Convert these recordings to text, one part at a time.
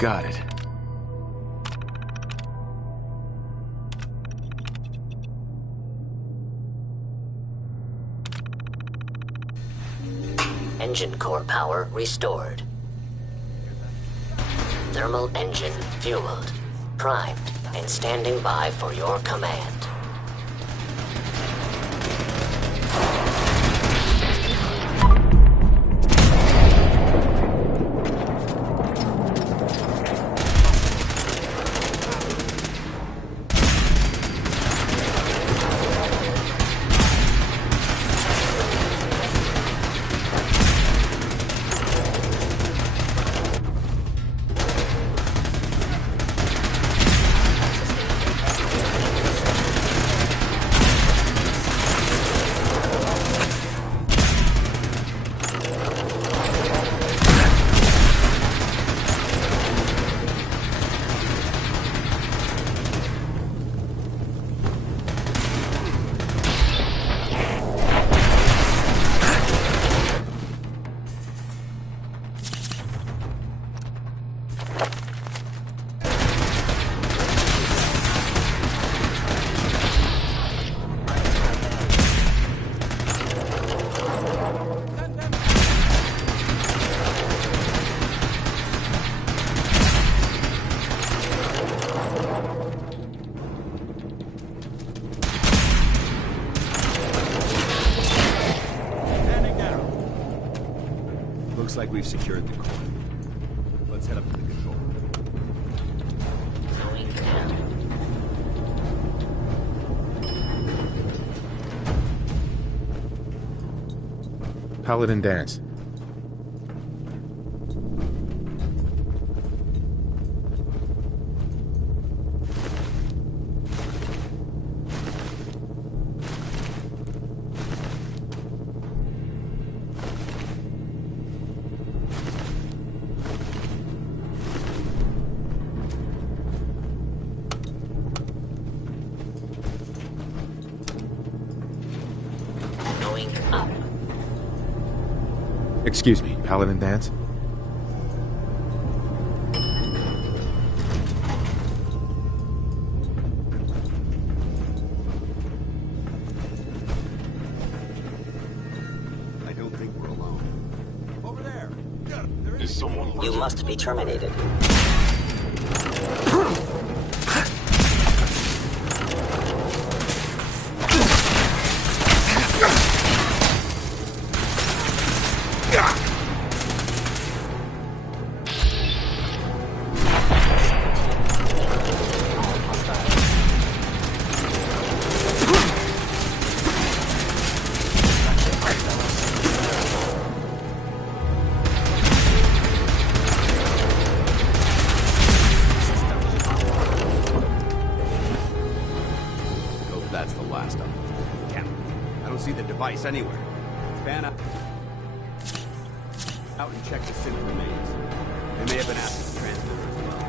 Got it. Engine core power restored. Thermal engine fueled, primed, and standing by for your command. Looks like we've secured the core. Let's head up to the control room. Going down. Paladin dance. Going up. Excuse me, Paladin dance? I don't think we're alone. Over there! Yeah, there is someone. You must be terminated. Hope that's the last of them. Captain, I don't see the device anywhere. Fan up. Out and check the synth remains. They may have been after the transmitter as well.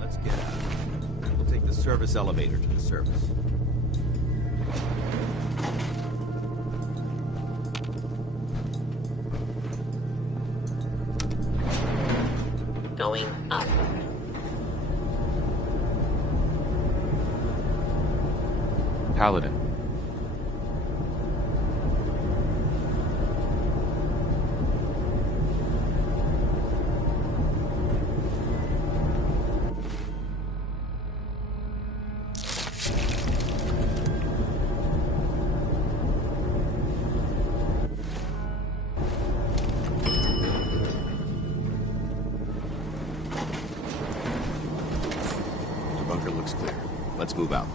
Let's get out. We'll take the service elevator to the surface. Going up. Paladin. The bunker looks clear. Let's move out.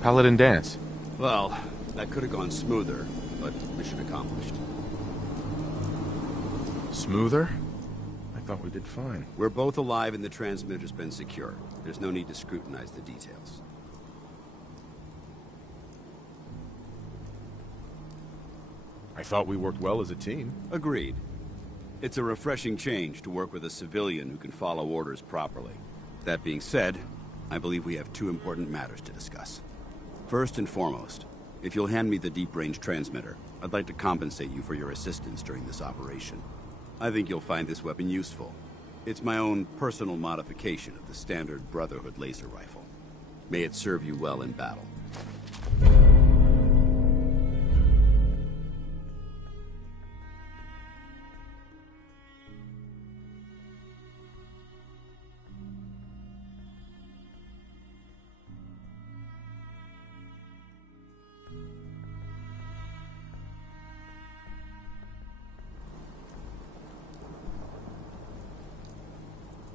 Paladin dance. Well, that could have gone smoother, but mission accomplished. Smoother? I thought we did fine. We're both alive and the transmitter's been secured. There's no need to scrutinize the details. I I thought we worked well as a team. Agreed. It's a refreshing change to work with a civilian who can follow orders properly. That being said, I believe we have two important matters to discuss. First and foremost, if you'll hand me the deep-range transmitter, I'd like to compensate you for your assistance during this operation. I think you'll find this weapon useful. It's my own personal modification of the standard Brotherhood laser rifle. May it serve you well in battle.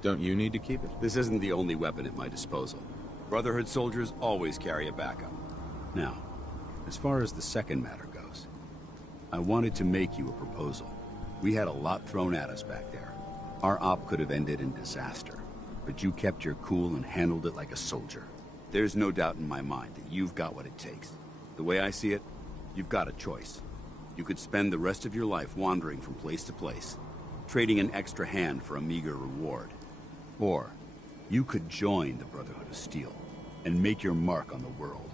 Don't you need to keep it? This isn't the only weapon at my disposal. Brotherhood soldiers always carry a backup. Now, as far as the second matter goes, I wanted to make you a proposal. We had a lot thrown at us back there. Our op could have ended in disaster, but you kept your cool and handled it like a soldier. There's no doubt in my mind that you've got what it takes. The way I see it, you've got a choice. You could spend the rest of your life wandering from place to place, trading an extra hand for a meager reward. Or, you could join the Brotherhood of Steel and make your mark on the world.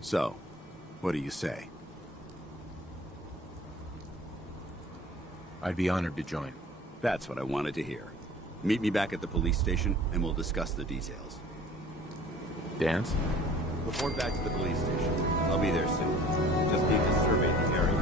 So, what do you say? I'd be honored to join. That's what I wanted to hear. Meet me back at the police station and we'll discuss the details. Dance? Report back to the police station. I'll be there soon. Just need to survey the area.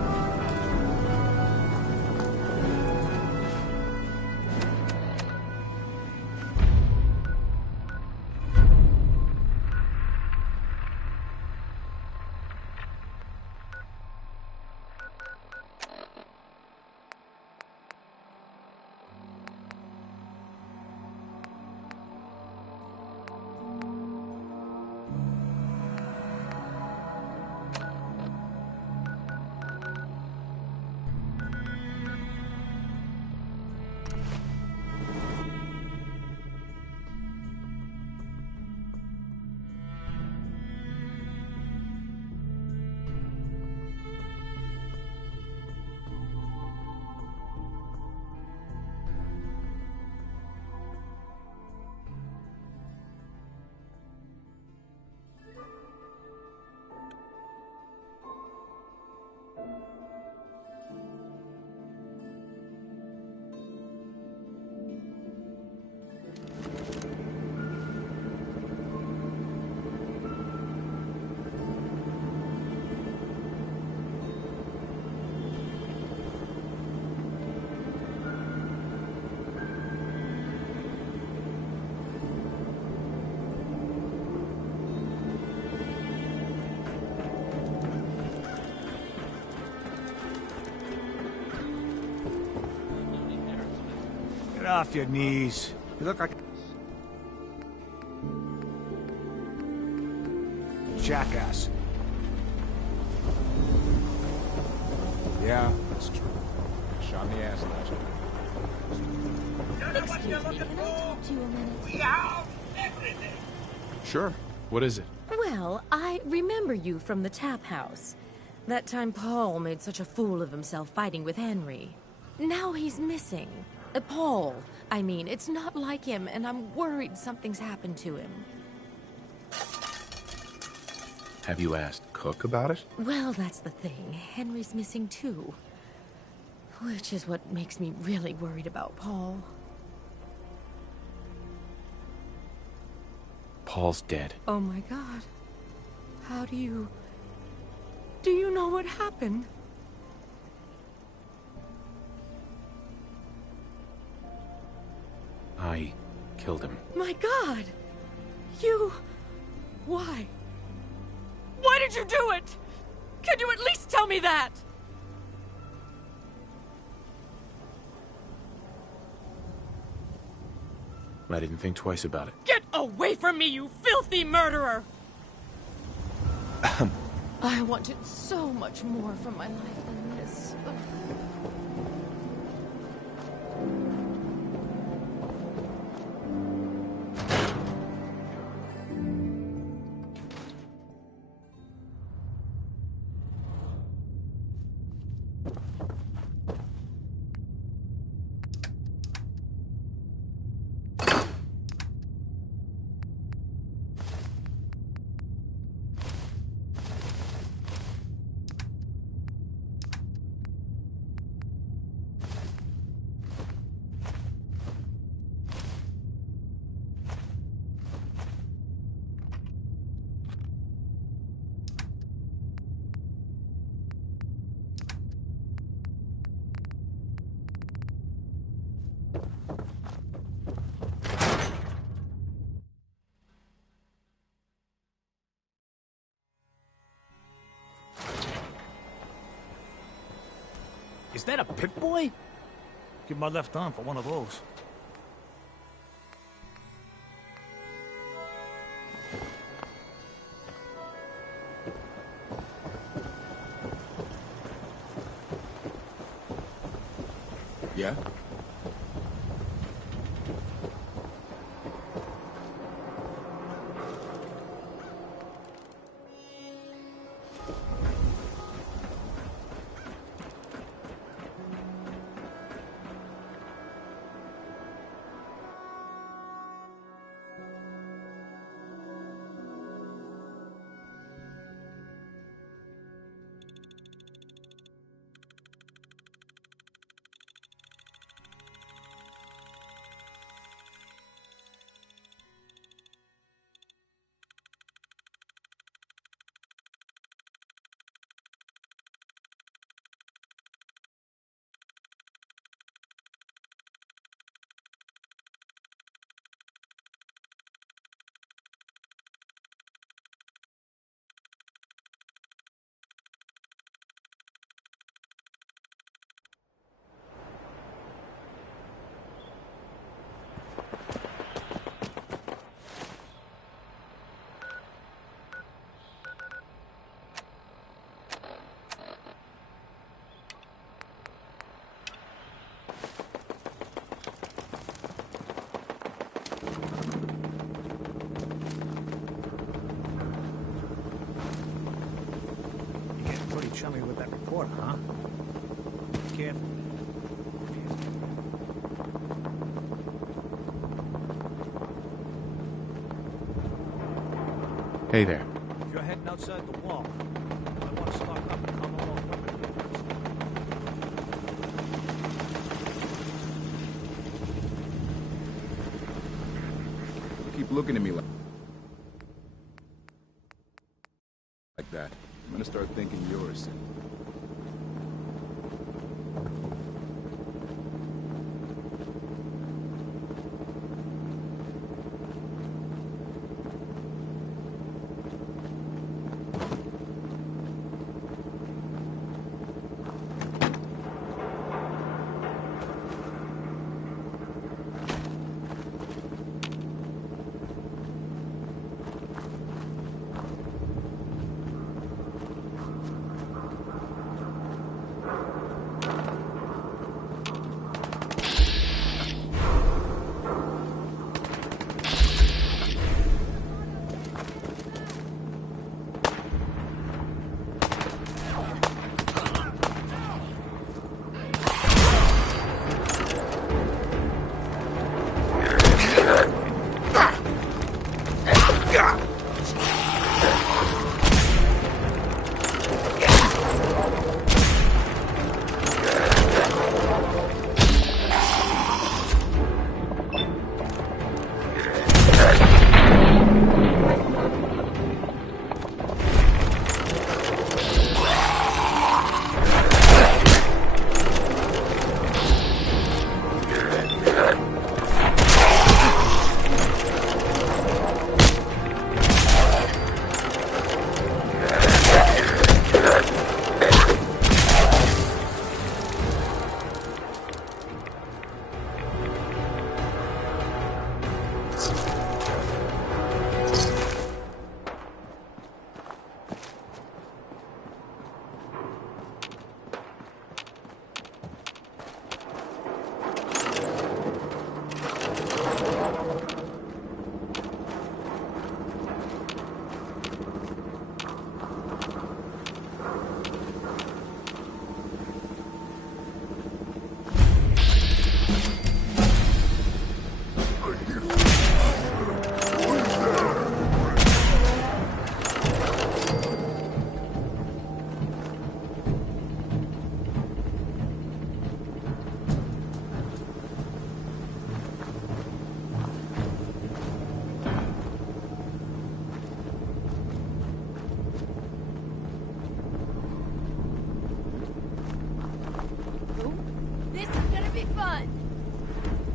Get off your knees. You look like a jackass. Yeah, that's true. Shot me ass last night. Excuse me, can I talk to you a minute? We have everything. Sure. What is it? Well, I remember you from the tap house. That time Paul made such a fool of himself fighting with Henry. Now he's missing. Paul, I mean, it's not like him, and I'm worried something's happened to him. Have you asked Cook about it? Well, that's the thing. Henry's missing too. Which is what makes me really worried about Paul. Paul's dead. Oh my God. How do you... Do you know what happened? I killed him. My God! You... Why? Why did you do it? Could you at least tell me that? I didn't think twice about it. Get away from me, you filthy murderer! I wanted so much more from my life than this. Is that a Pip-Boy? Give my left arm for one of those. Yeah? Chummy with that reporter, huh? Careful. Hey there. If you're heading outside the wall, I want to stock up and come along with me. Keep looking at me like that. I'm gonna start thinking yours. This is gonna be fun!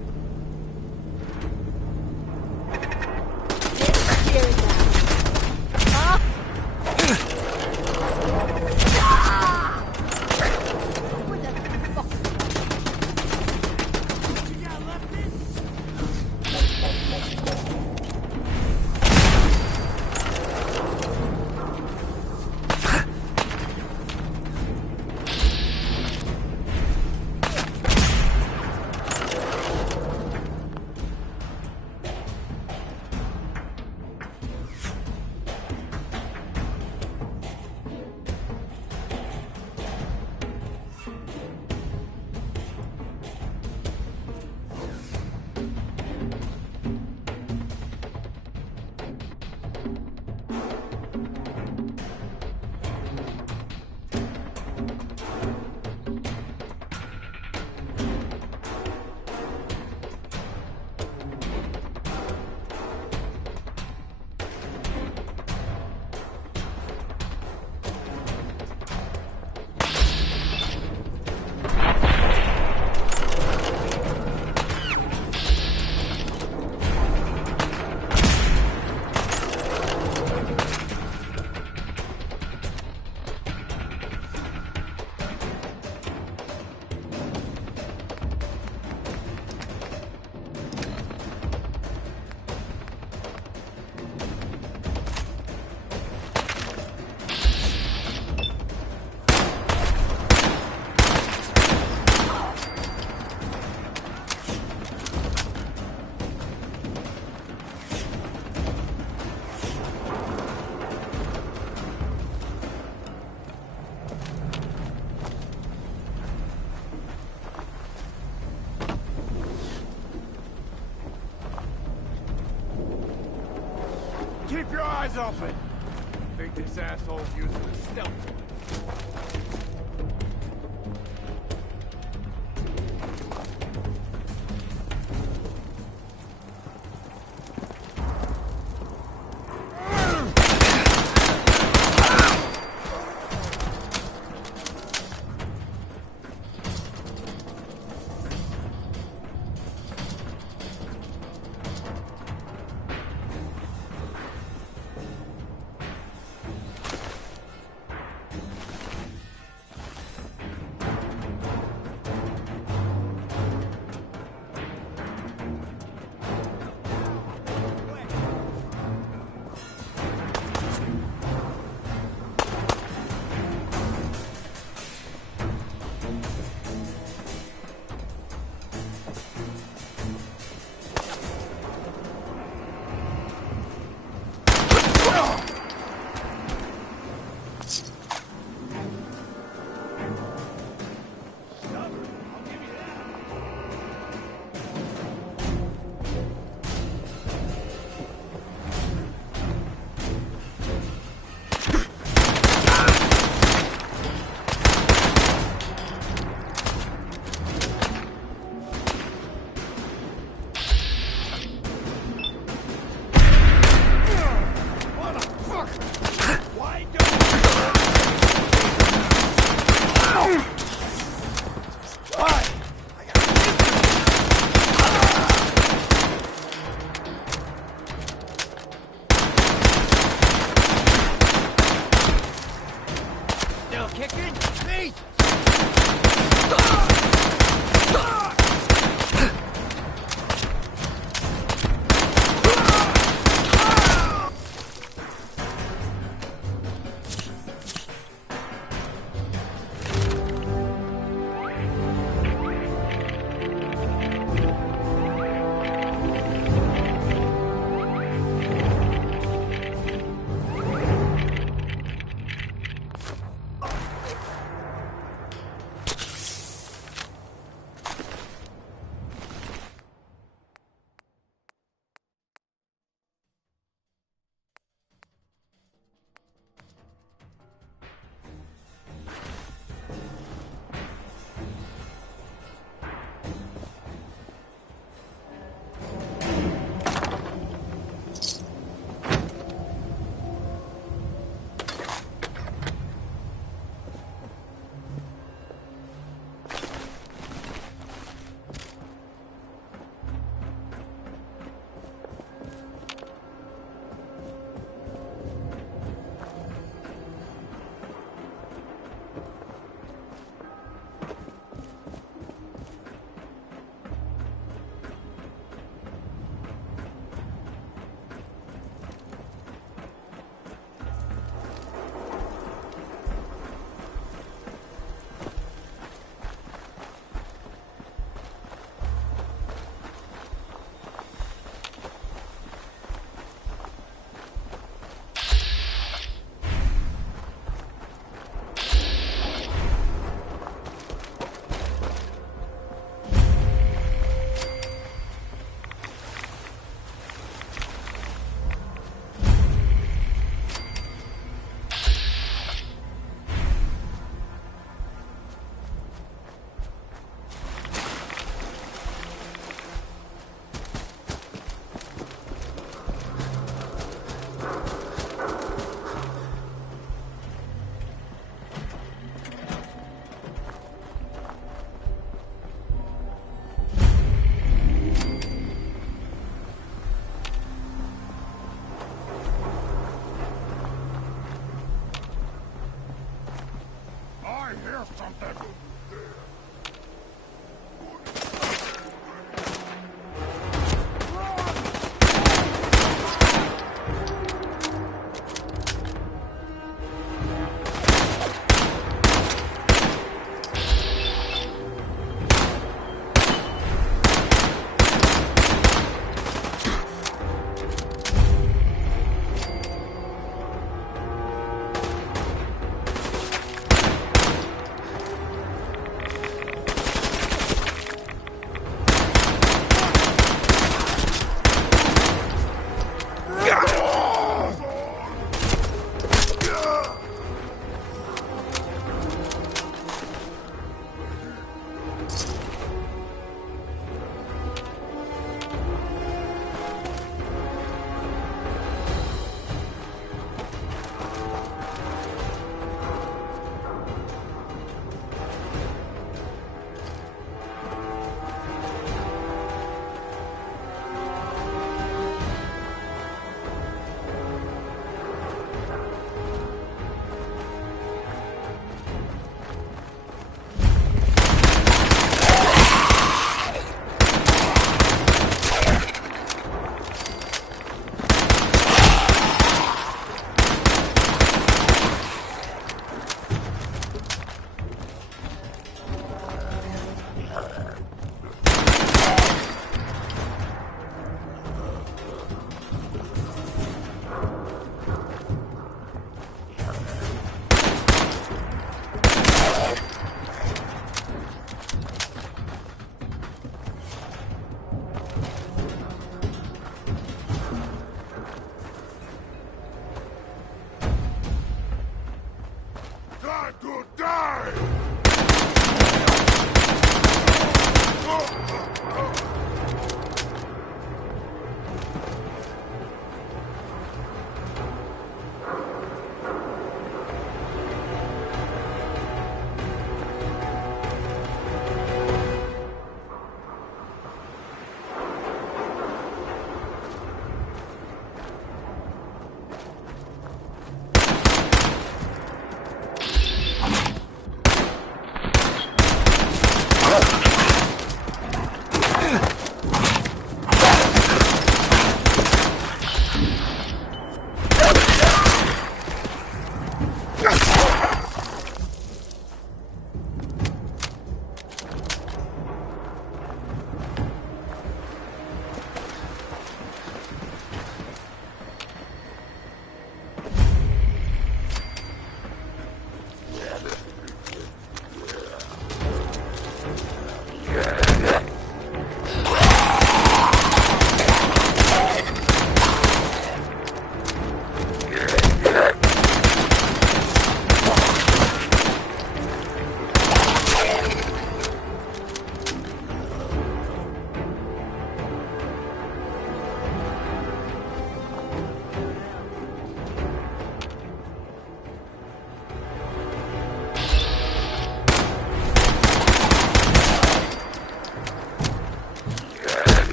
Keep your eyes open! Think this asshole's using the stealth.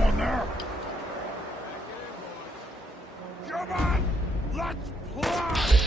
Someone there? Come on! Let's play!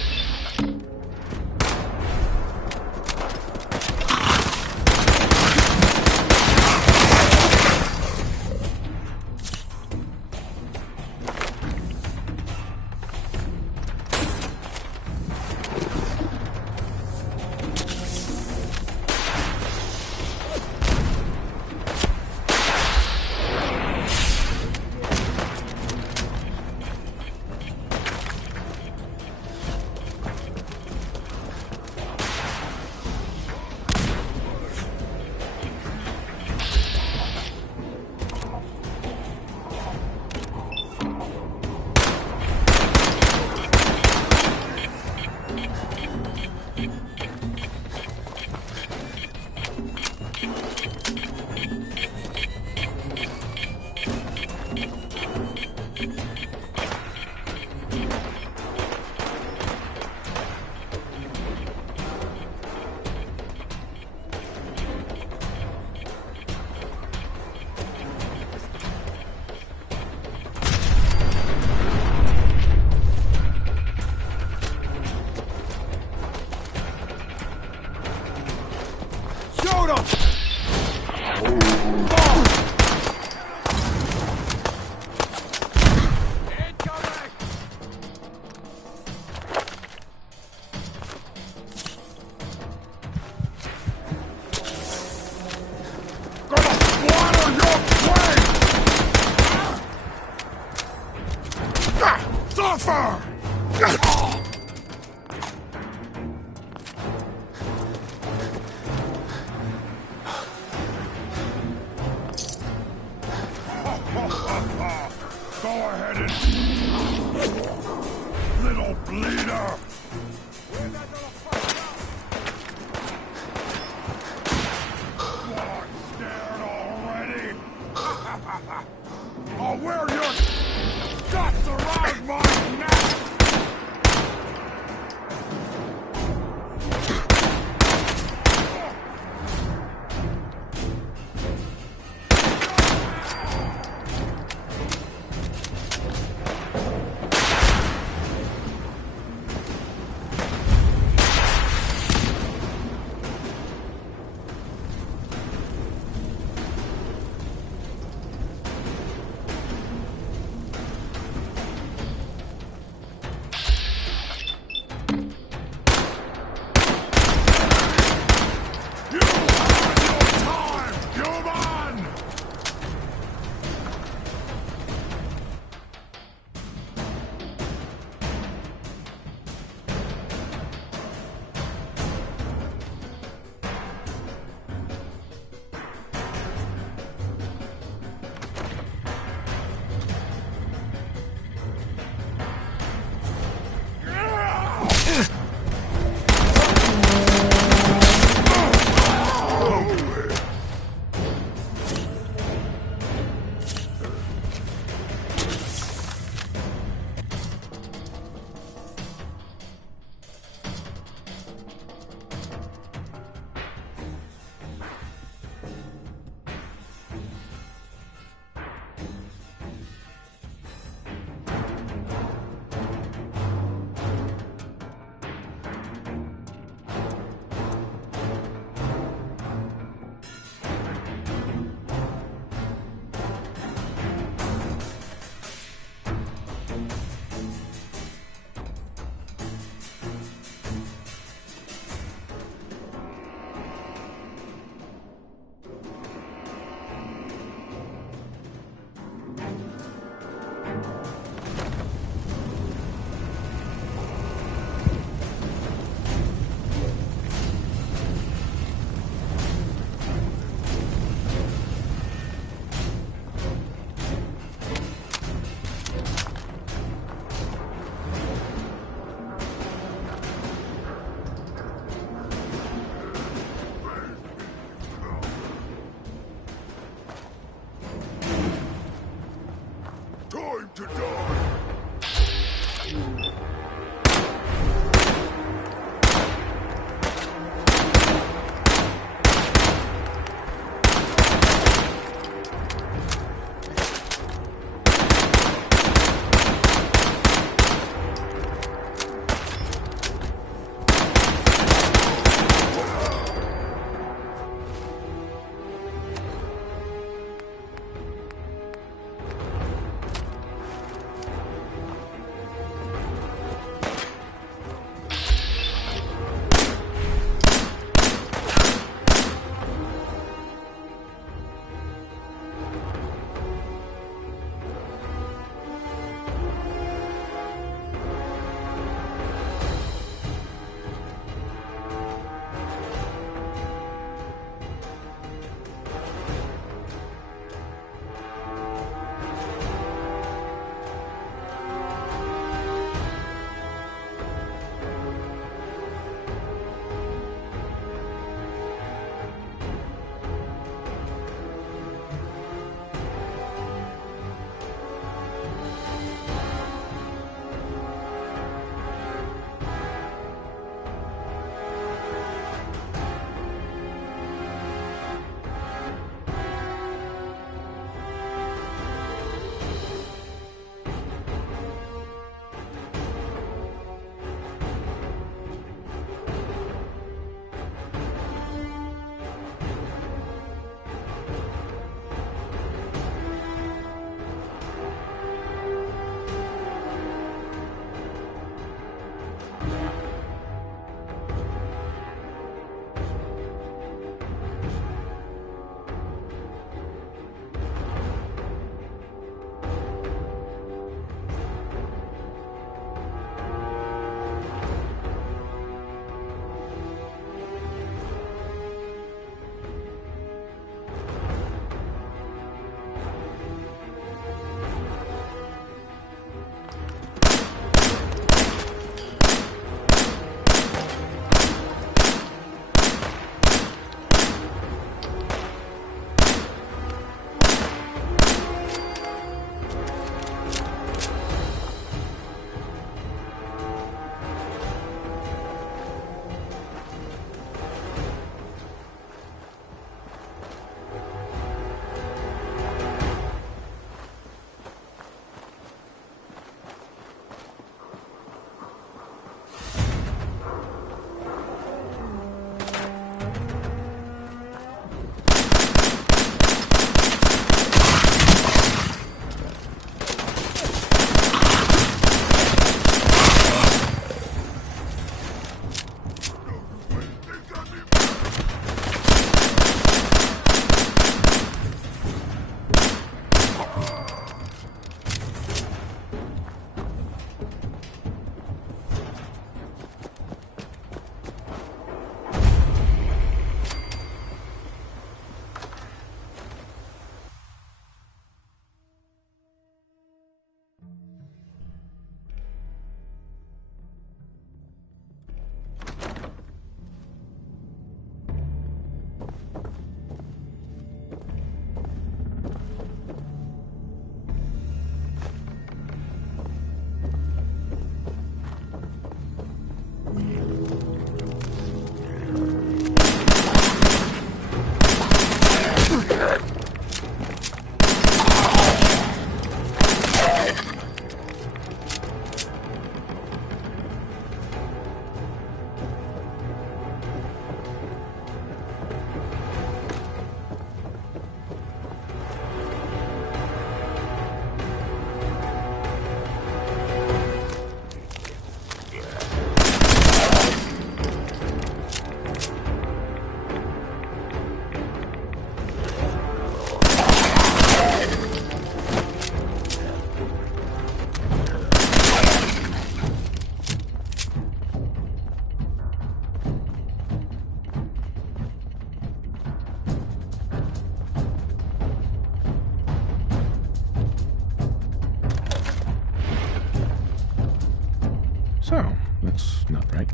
So, that's not right.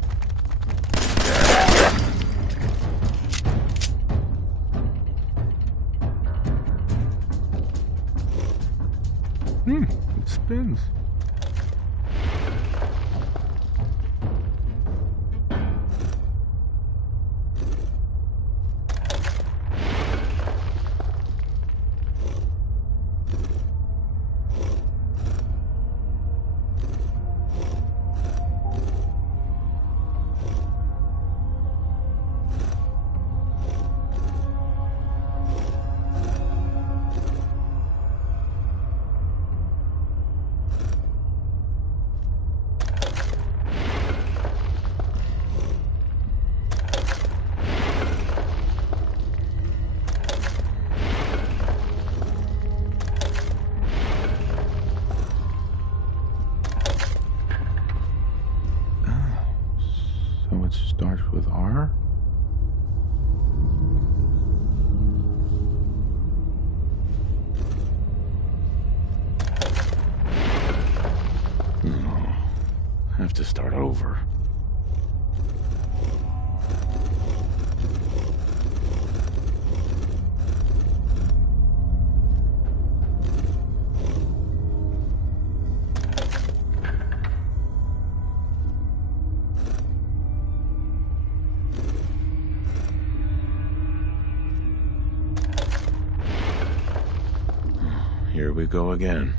It spins. So it starts with R? No. I have to start over. Here we go again.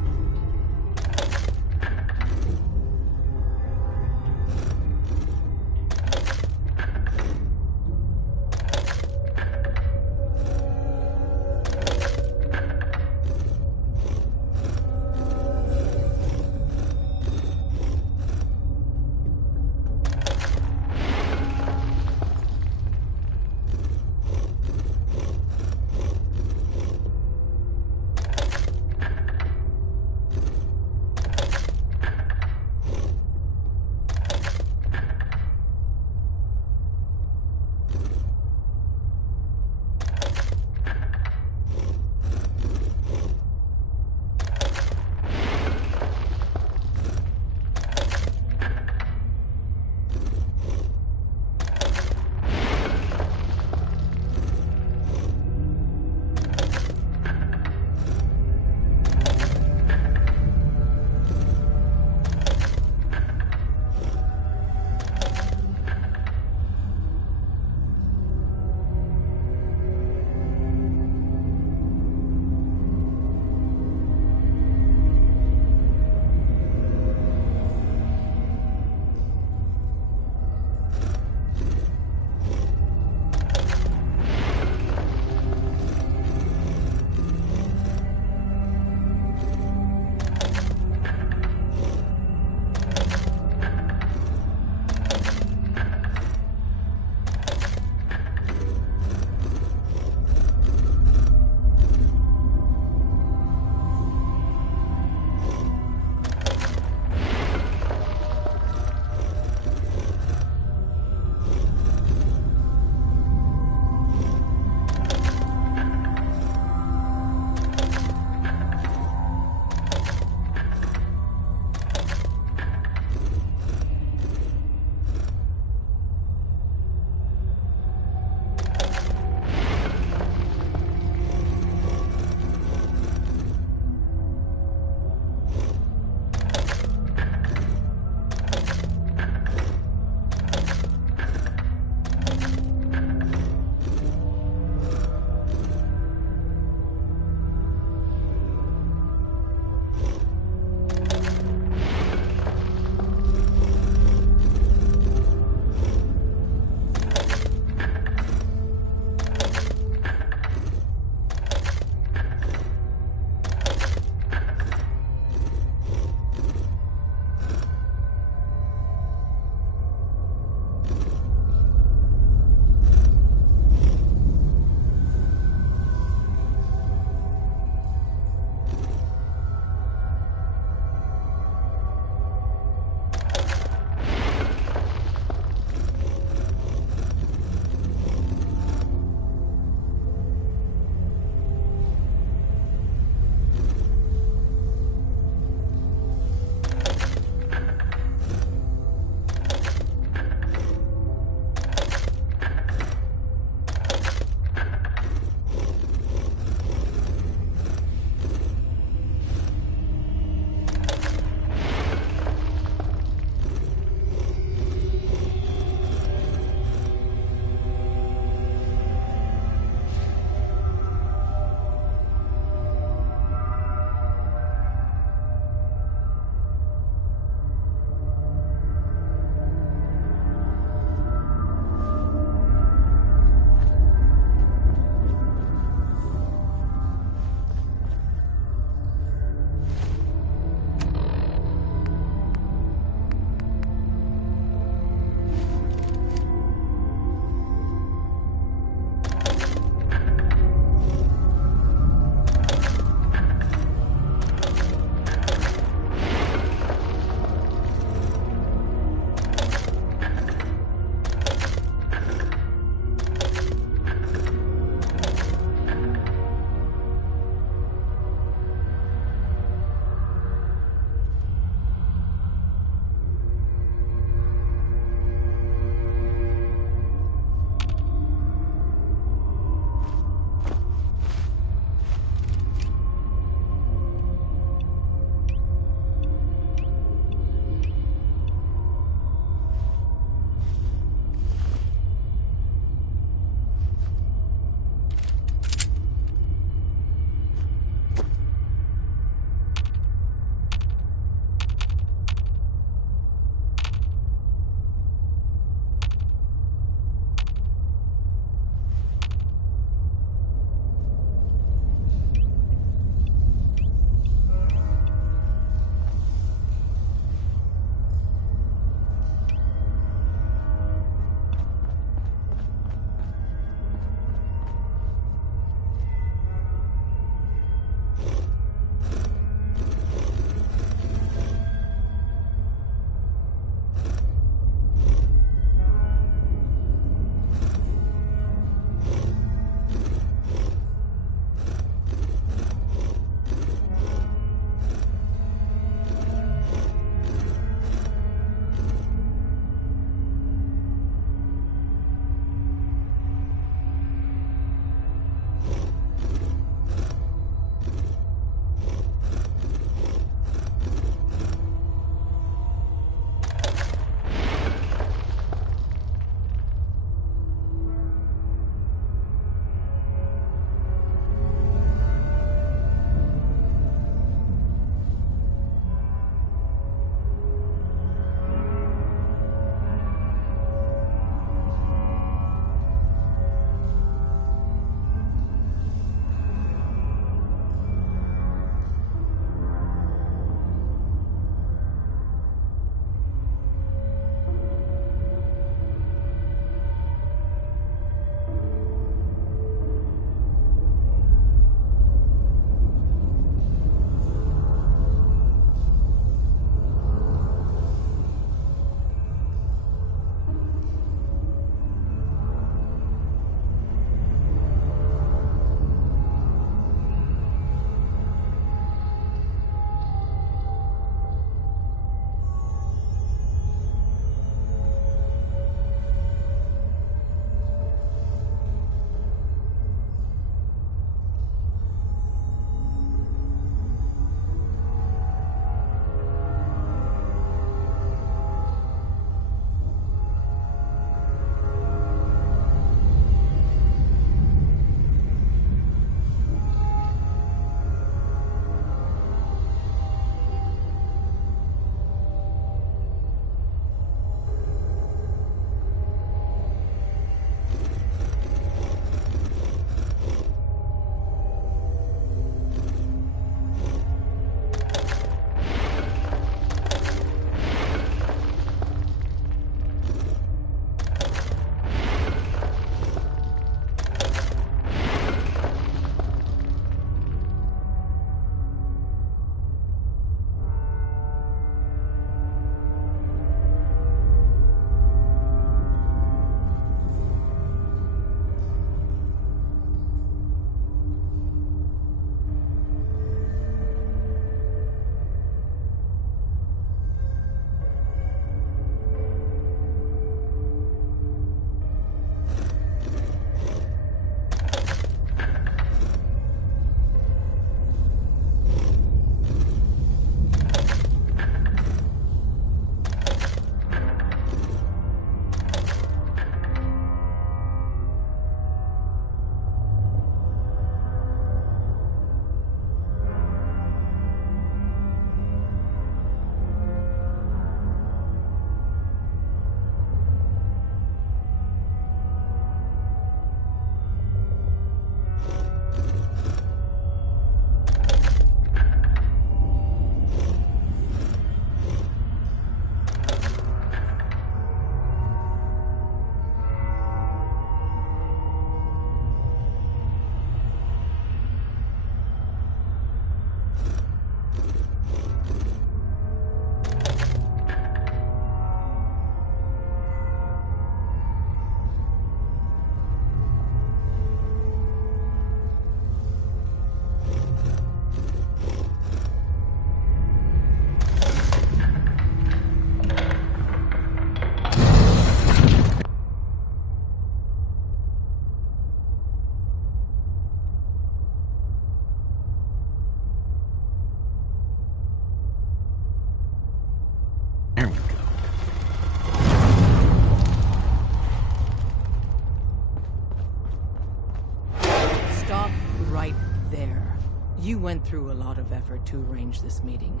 went through a lot of effort to arrange this meeting.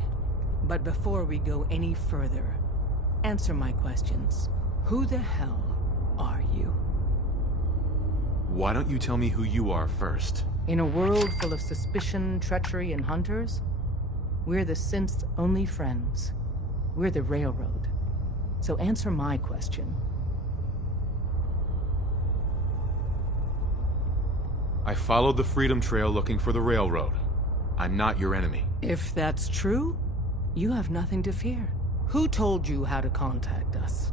But before we go any further, answer my questions. Who the hell are you? Why don't you tell me who you are first? In a world full of suspicion, treachery, and hunters, we're the synth's only friends. We're the Railroad. So answer my question. I followed the Freedom Trail looking for the Railroad. I'm not your enemy. If that's true, you have nothing to fear. Who told you how to contact us?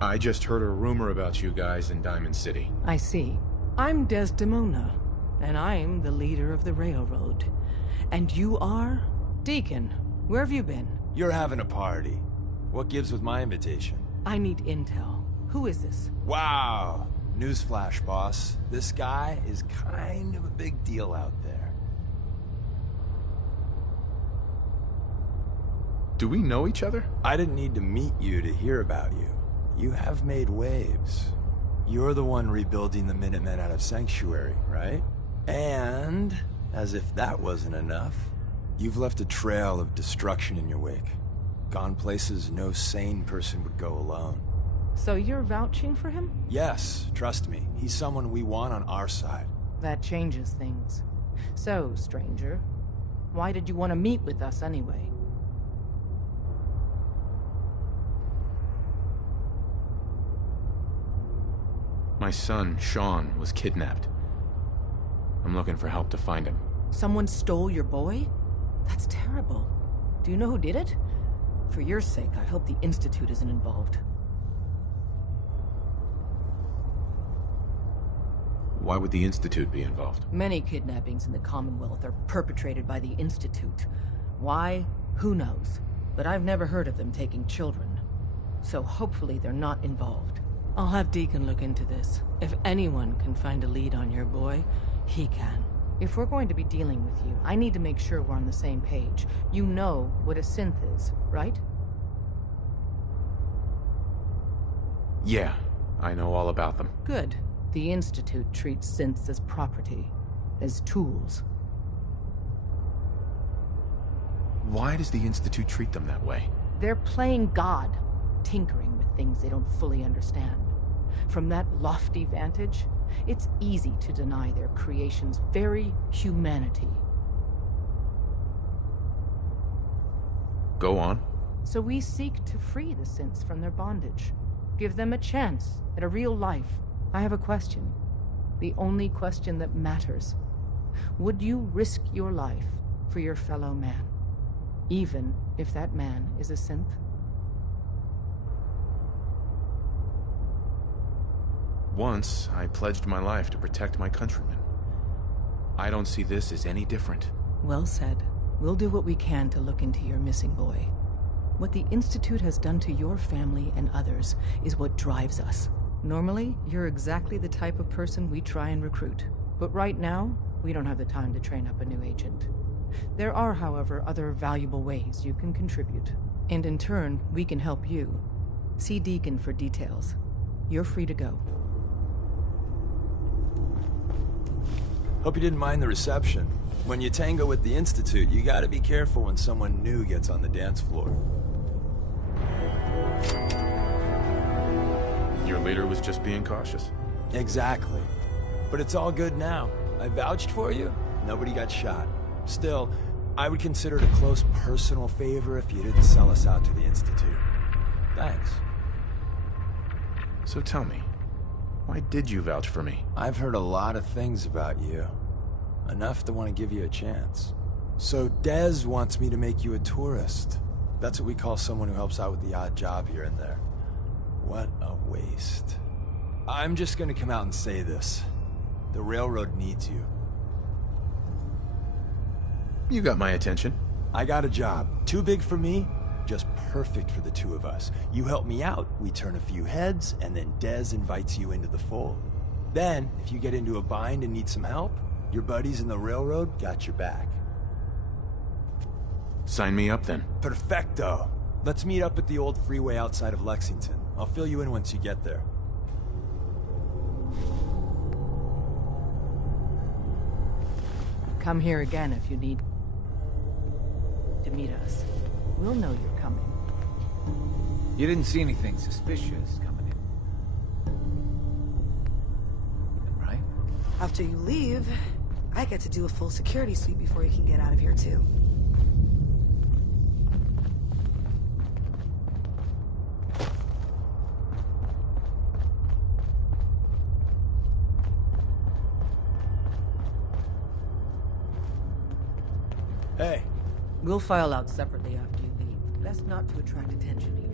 I just heard a rumor about you guys in Diamond City. I see. I'm Desdemona, and I'm the leader of the Railroad. And you are? Deacon, where have you been? You're having a party. What gives with my invitation? I need intel. Who is this? Wow! Newsflash, boss. This guy is kind of a big deal out there. Do we know each other? I didn't need to meet you to hear about you. You have made waves. You're the one rebuilding the Minutemen out of Sanctuary, right? And, as if that wasn't enough, you've left a trail of destruction in your wake. Gone places no sane person would go alone. So you're vouching for him? Yes, trust me. He's someone we want on our side. That changes things. So, stranger, why did you want to meet with us anyway? My son, Sean, was kidnapped. I'm looking for help to find him. Someone stole your boy? That's terrible. Do you know who did it? For your sake, I hope the Institute isn't involved. Why would the Institute be involved? Many kidnappings in the Commonwealth are perpetrated by the Institute. Why? Who knows? But I've never heard of them taking children. So hopefully they're not involved. I'll have Deacon look into this. If anyone can find a lead on your boy, he can. If we're going to be dealing with you, I need to make sure we're on the same page. You know what a synth is, right? Yeah, I know all about them. Good. The Institute treats synths as property, as tools. Why does the Institute treat them that way? They're playing God, tinkering with things they don't fully understand. From that lofty vantage, it's easy to deny their creation's very humanity. Go on. So we seek to free the synths from their bondage. Give them a chance at a real life. I have a question. The only question that matters. Would you risk your life for your fellow man? Even if that man is a synth? Once, I pledged my life to protect my countrymen. I don't see this as any different. Well said. We'll do what we can to look into your missing boy. What the Institute has done to your family and others is what drives us. Normally, you're exactly the type of person we try and recruit. But right now, we don't have the time to train up a new agent. There are, however, other valuable ways you can contribute. And in turn, we can help you. See Deacon for details. You're free to go. Hope you didn't mind the reception. When you tango with the Institute, you gotta be careful when someone new gets on the dance floor. Your leader was just being cautious. Exactly. But it's all good now. I vouched for you. Nobody got shot. Still, I would consider it a close personal favor if you didn't sell us out to the Institute. Thanks. So tell me, why did you vouch for me? I've heard a lot of things about you. Enough to want to give you a chance. So Dez wants me to make you a tourist. That's what we call someone who helps out with the odd job here and there. What a waste. I'm just gonna come out and say this. The Railroad needs you. You got my attention. I got a job. Too big for me, just perfect for the two of us. You help me out, we turn a few heads, and then Dez invites you into the fold. Then, if you get into a bind and need some help, your buddies in the Railroad got your back. Sign me up then. Perfecto. Let's meet up at the old freeway outside of Lexington. I'll fill you in once you get there. Come here again if you need to meet us. We'll know you're coming. You didn't see anything suspicious coming in, right? After you leave, I get to do a full security sweep before you can get out of here, too. Hey. We'll file out separately after you leave. Best not to attract attention here.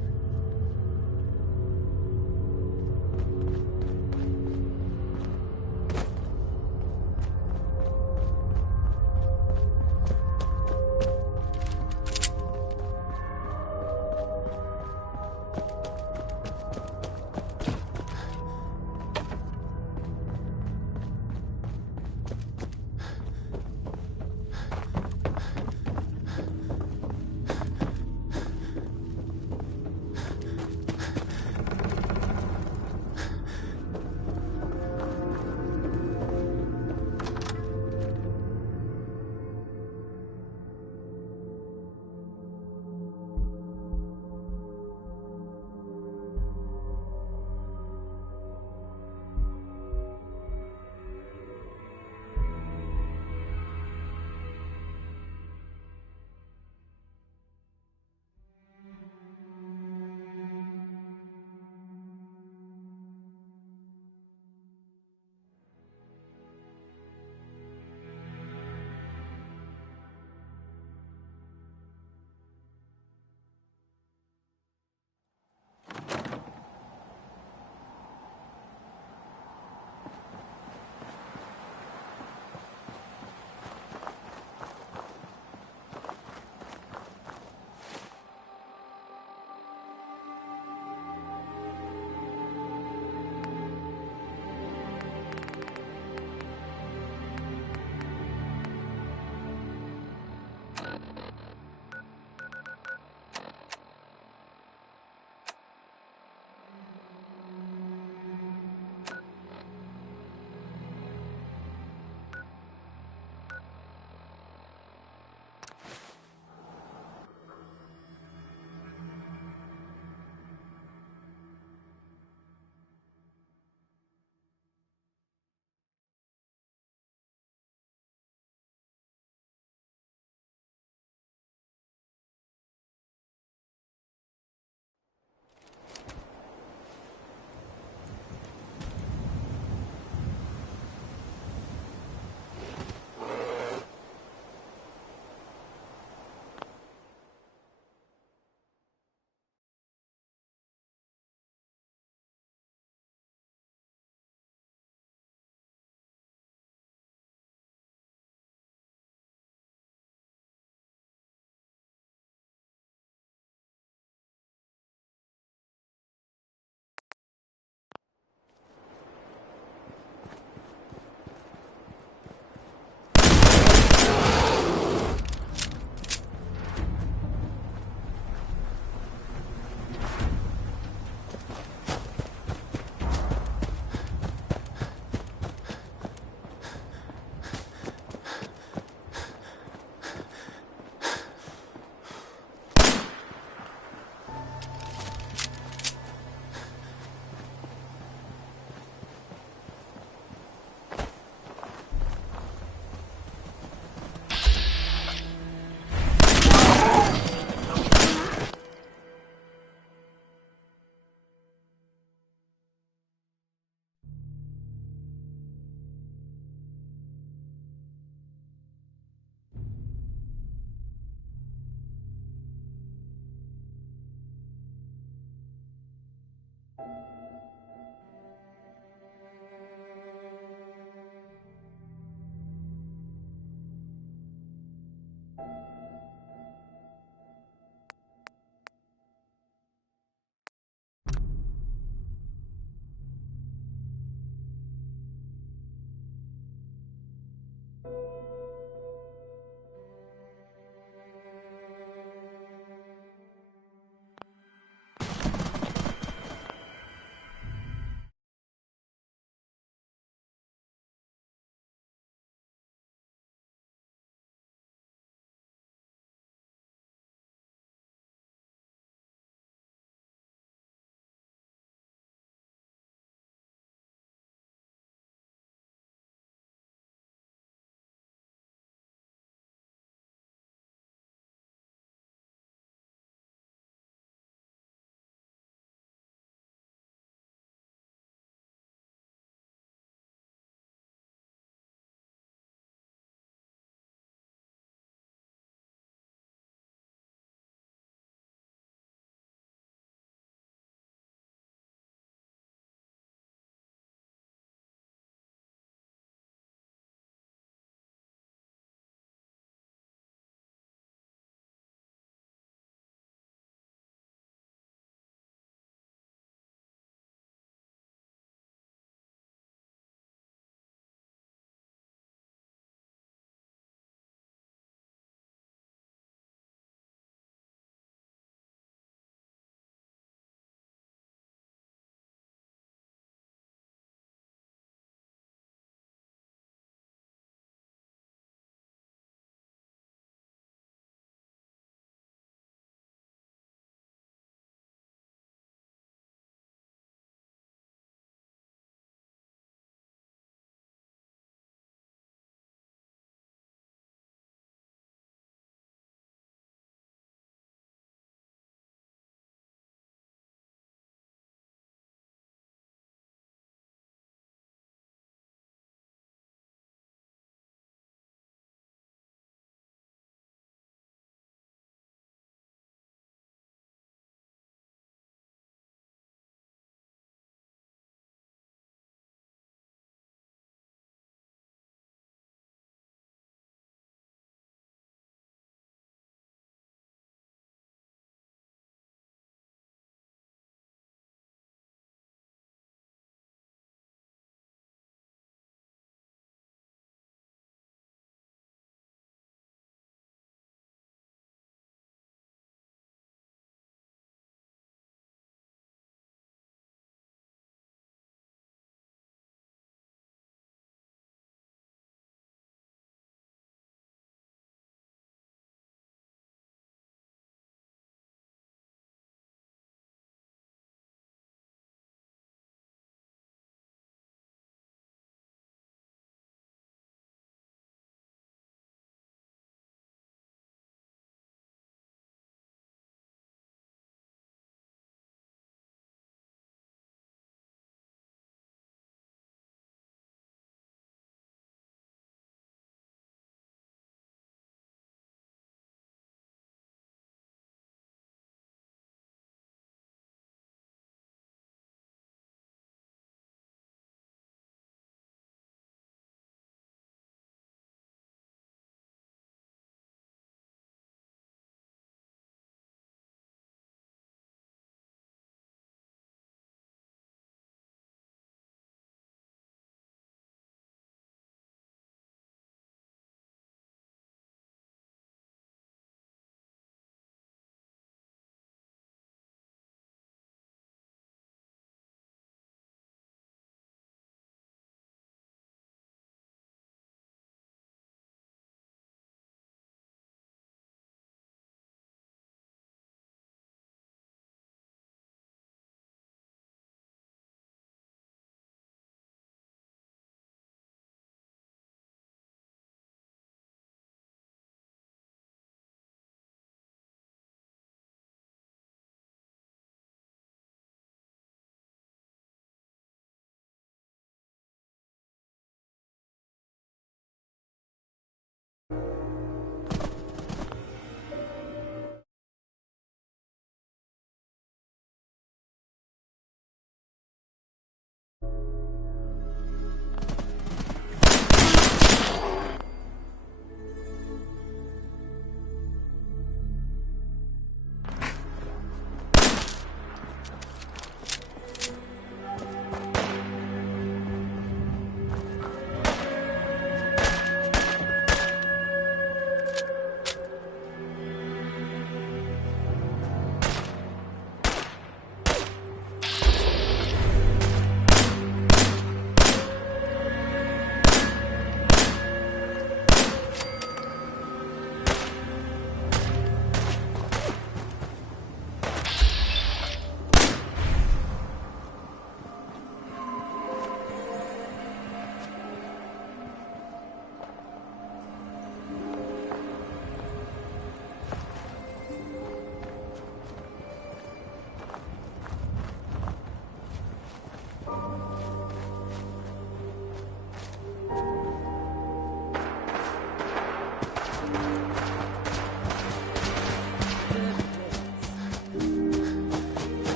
Let's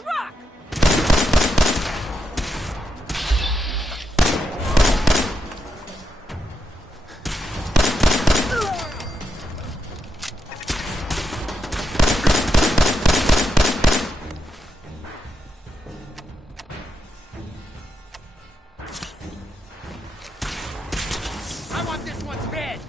rock! I want this one's head!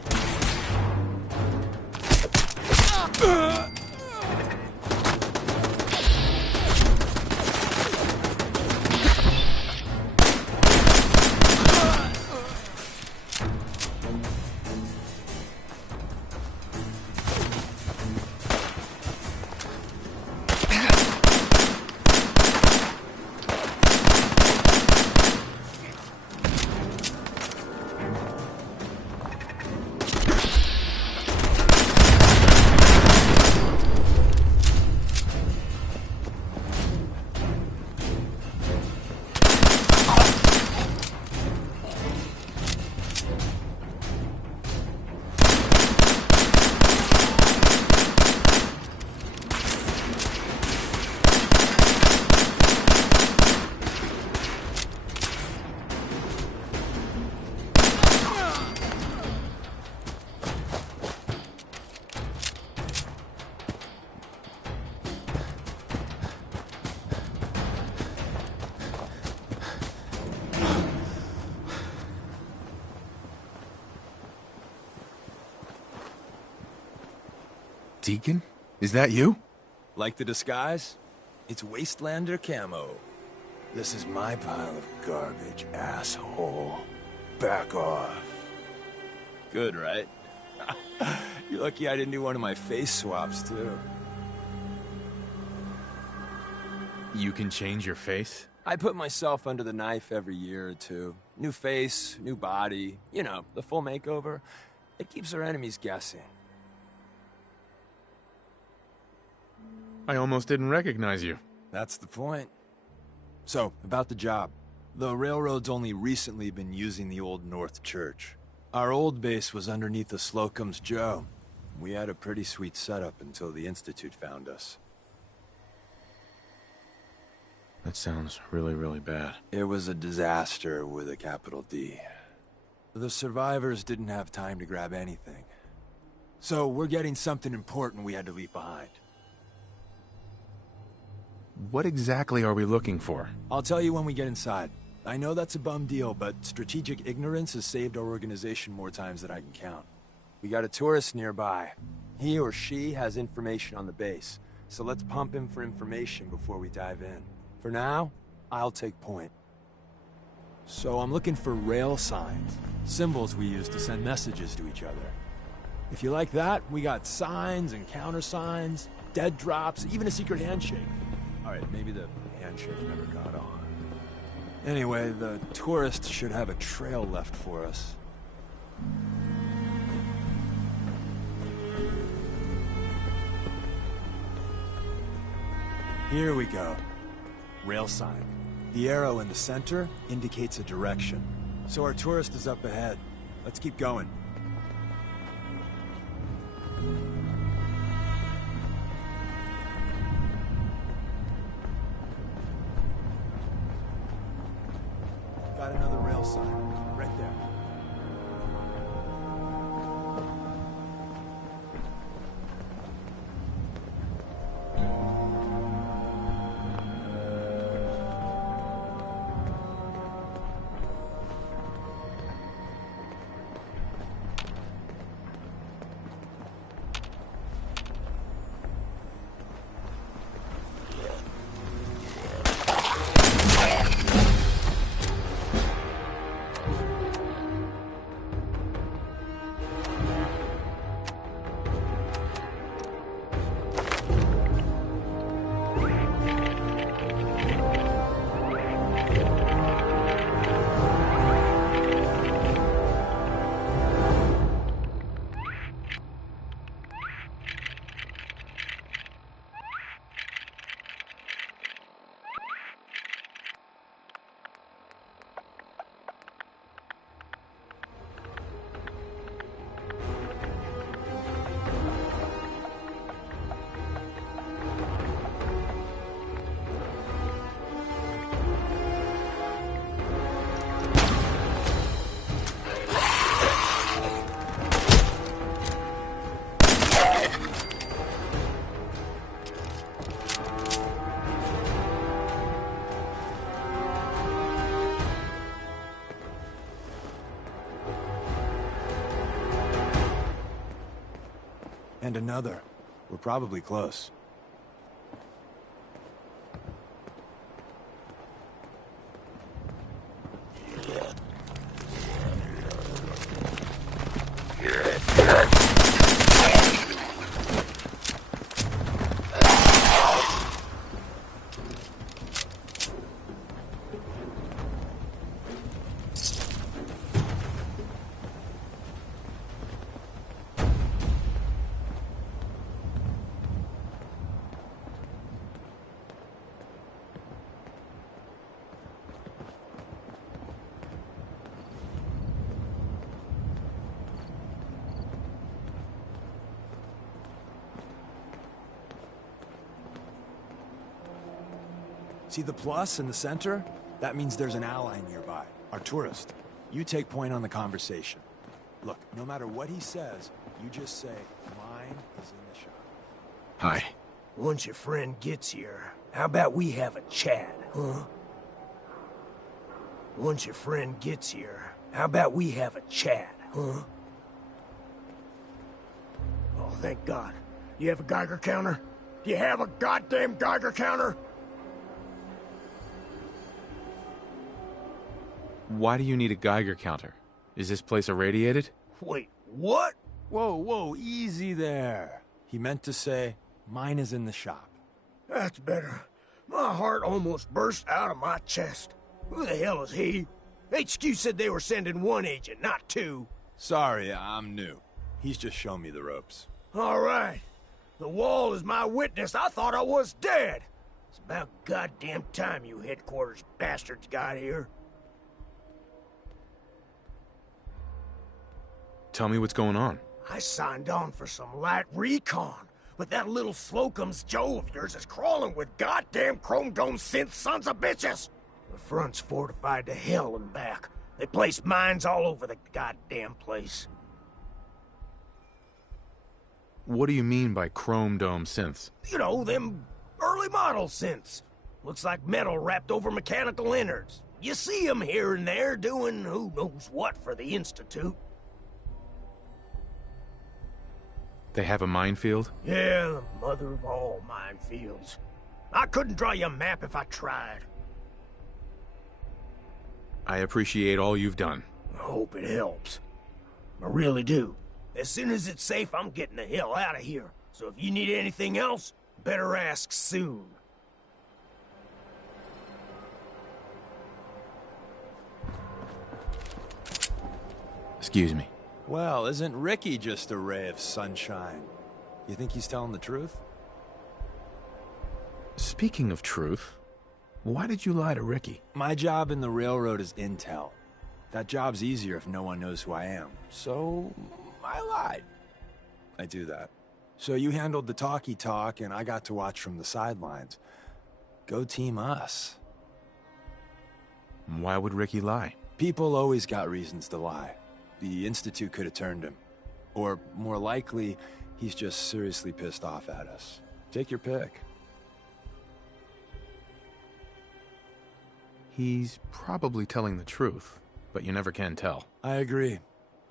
Deacon? Is that you? Like the disguise? It's Wastelander camo. This is my pile of garbage, asshole. Back off. Good, right? You're lucky I didn't do one of my face swaps, too. You can change your face? I put myself under the knife every year or two. New face, new body, you know, the full makeover. It keeps our enemies guessing. I almost didn't recognize you. That's the point. So, about the job. The railroad's only recently been using the Old North Church. Our old base was underneath the Slocum's Joe. We had a pretty sweet setup until the Institute found us. That sounds really, really bad. It was a disaster with a capital D. The survivors didn't have time to grab anything. So, we're getting something important we had to leave behind. What exactly are we looking for? I'll tell you when we get inside. I know that's a bum deal, but strategic ignorance has saved our organization more times than I can count. We got a tourist nearby. He or she has information on the base, so let's pump him for information before we dive in. For now, I'll take point. So I'm looking for rail signs, symbols we use to send messages to each other. If you like that, we got signs and countersigns, dead drops, even a secret handshake. Alright, maybe the handshake never got on. Anyway, the tourist should have a trail left for us. Here we go. Rail sign. The arrow in the center indicates a direction. So our tourist is up ahead. Let's keep going. Got another rail sign. Right there. And another. We're probably close. See the plus in the center? That means there's an ally nearby, our tourist. You take point on the conversation. Look, no matter what he says, you just say, mine is in the shop. Hi. Once your friend gets here, how about we have a chat, huh? Once your friend gets here, how about we have a chat, huh? Oh, thank God. You have a Geiger counter? Do you have a goddamn Geiger counter? Why do you need a Geiger counter? Is this place irradiated? Wait, what? Whoa, easy there. He meant to say, mine is in the shop. That's better. My heart almost burst out of my chest. Who the hell is he? HQ said they were sending one agent, not two. Sorry, I'm new. He's just shown me the ropes. All right. The wall is my witness. I thought I was dead. It's about goddamn time you headquarters bastards got here. Tell me what's going on. I signed on for some light recon, but that little Slocum's Joe of yours is crawling with goddamn chrome dome synth sons of bitches. The front's fortified to hell and back. They placed mines all over the goddamn place. What do you mean by chrome dome synths? You know, them early model synths. Looks like metal wrapped over mechanical innards. You see them here and there doing who knows what for the Institute. They have a minefield? Yeah, the mother of all minefields. I couldn't draw you a map if I tried. I appreciate all you've done. I hope it helps. I really do. As soon as it's safe, I'm getting the hell out of here. So if you need anything else, better ask soon. Excuse me. Well, isn't Ricky just a ray of sunshine? You think he's telling the truth? Speaking of truth, Why did you lie to Ricky? My job in the railroad is intel. That job's easier if no one knows who I am. So, I lied. I do that. So you handled the talky talk, and I got to watch from the sidelines. Go team us. Why would Ricky lie? People always got reasons to lie. The Institute could have turned him. Or, more likely, he's just seriously pissed off at us. Take your pick. He's probably telling the truth, but you never can tell. I agree.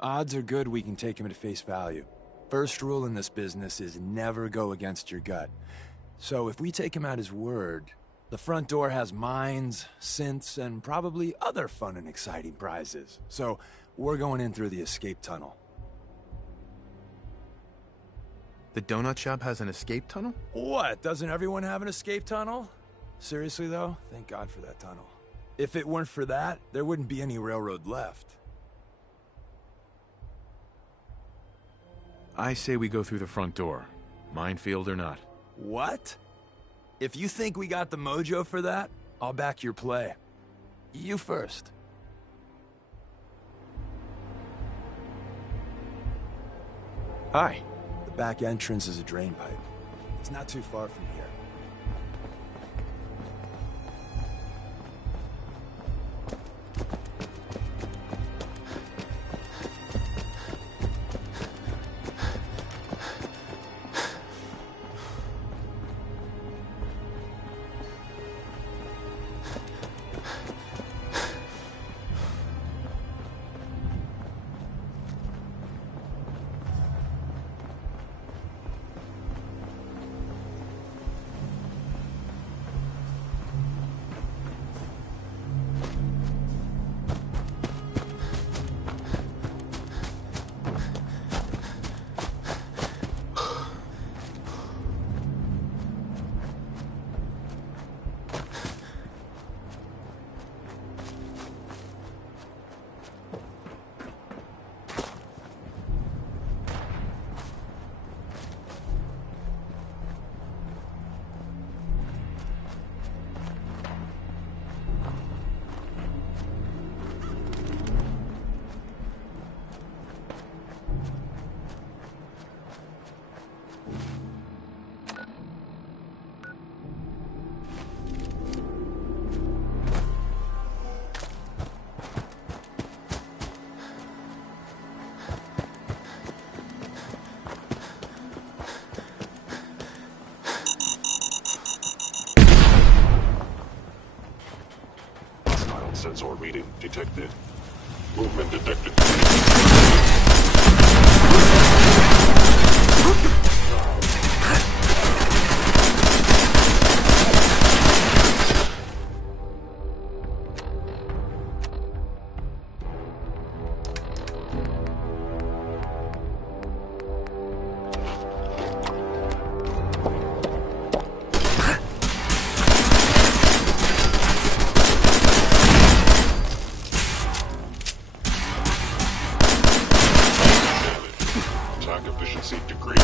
Odds are good we can take him at face value. First rule in this business is never go against your gut. So if we take him at his word, the front door has mines, synths, and probably other fun and exciting prizes. So we're going in through the escape tunnel. The donut shop has an escape tunnel? What? Doesn't everyone have an escape tunnel? Seriously though, thank God for that tunnel. If it weren't for that, there wouldn't be any railroad left. I say we go through the front door, minefield or not. What? If you think we got the mojo for that, I'll back your play. You first. Hi. The back entrance is a drain pipe. It's not too far from here. Sensor reading detected. Movement detected. Efficiency decreased.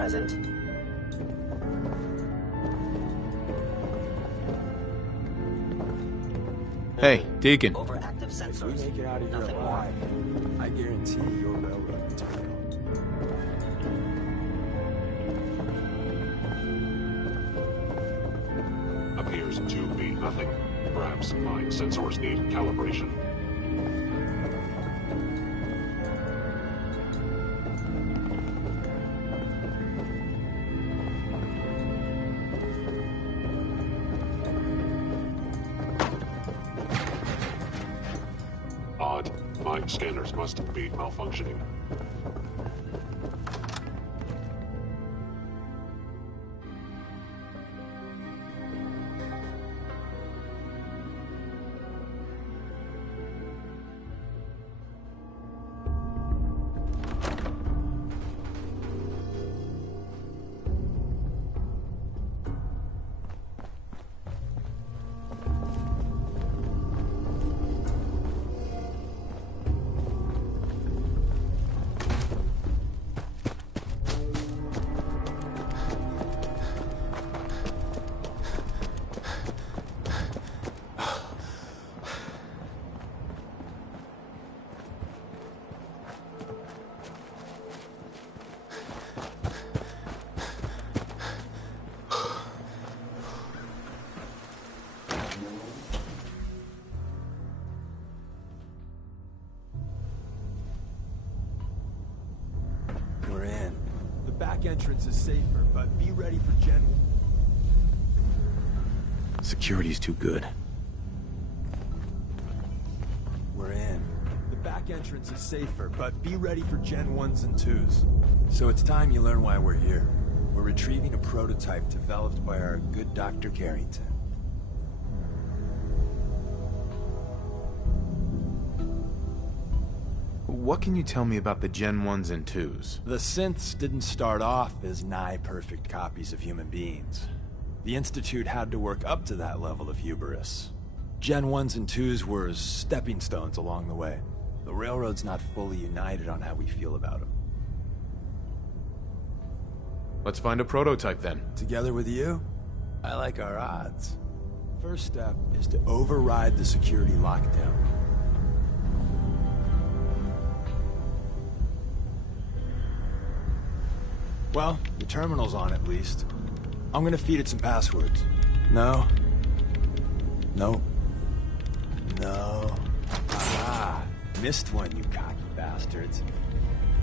present. Hey, Deacon. Overactive If we sensors. make it out of here Nothing more. alive, I guarantee your railroad material. Appears to be nothing. Perhaps my sensors need calibration. Odd. My scanners must be malfunctioning. We're in. The back entrance is safer, but be ready for Gen... Security's too good. We're in. The back entrance is safer, but be ready for Gen 1s and 2s. So it's time you learn why we're here. We're retrieving a prototype developed by our good Dr. Carrington. What can you tell me about the Gen 1s and 2s? The synths didn't start off as nigh-perfect copies of human beings. The Institute had to work up to that level of hubris. Gen 1s and 2s were stepping stones along the way. The Railroad's not fully united on how we feel about them. Let's find a prototype then. Together with you, I like our odds. First step is to override the security lockdown. Well, the terminal's on at least. I'm gonna feed it some passwords. No. No. No. Ah, missed one, you cocky bastards.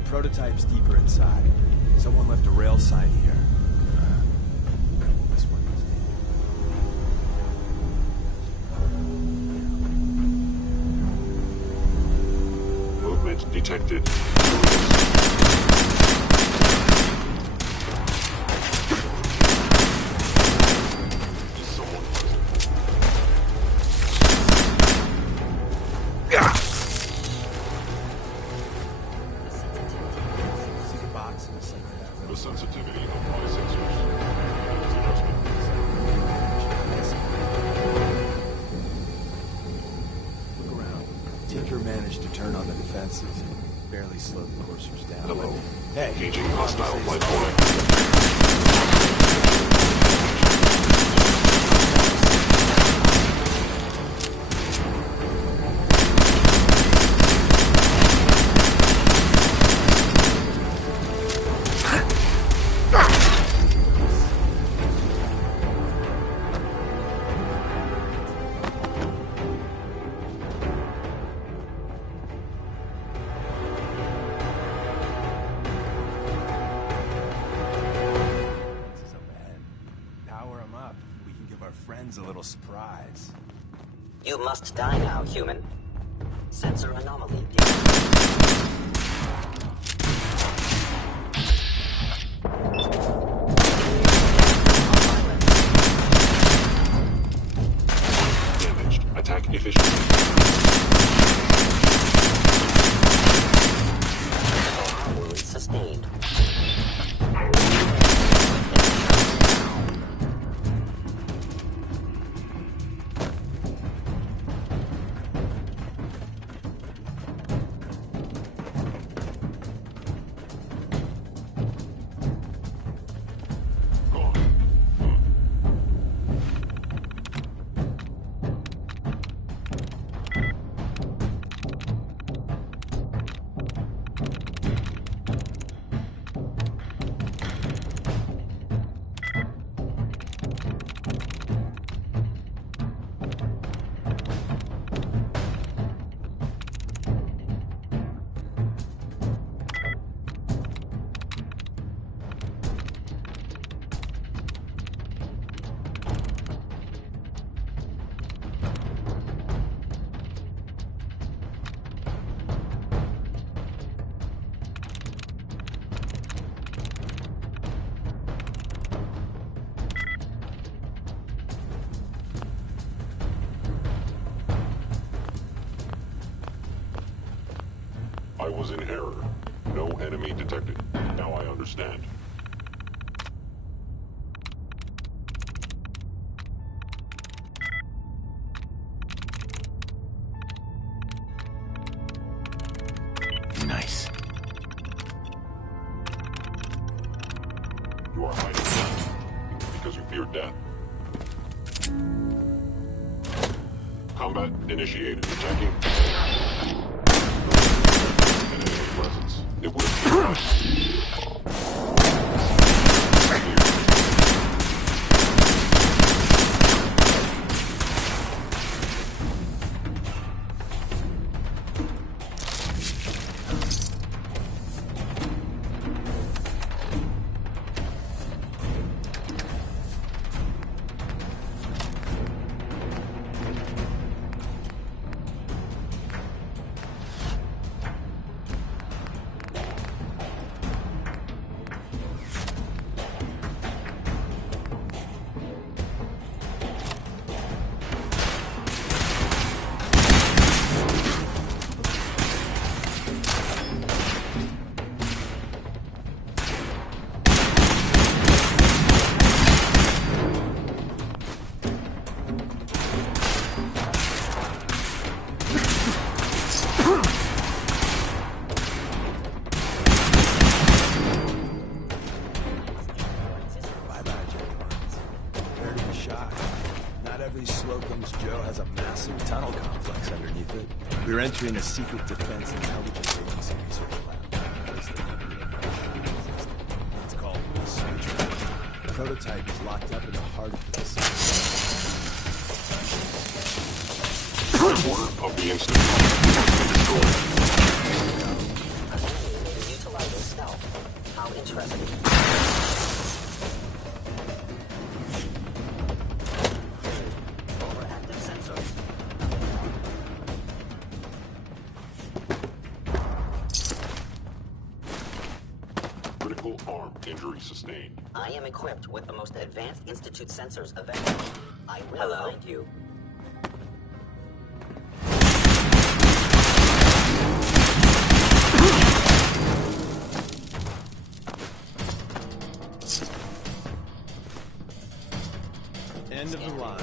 The prototype's deeper inside. Someone left a rail sign here. This one is Movement detected. Sensitivity of my sensors. Look around. Tinker managed to turn on the defenses and barely slowed the coursers down. Hello. Hey. Engaging hostile light point. A little surprise. You must die now, human. Sensor anomaly. Damaged. Attack efficiency. Wound sustained. I was in error. No enemy detected. Now I understand. Nice. You are hiding because you fear death. Combat initiated. Attacking. Enemy presence. It would appear We're entering a secret defense intelligence agency research lab. It's called Sentry. The prototype is locked up in the heart of the facility. order of the instant. Utilizing stealth. How interesting. Overactive sensors. Critical arm injury sustained. I am equipped with the most advanced Institute sensors available. I will find you. End of the line.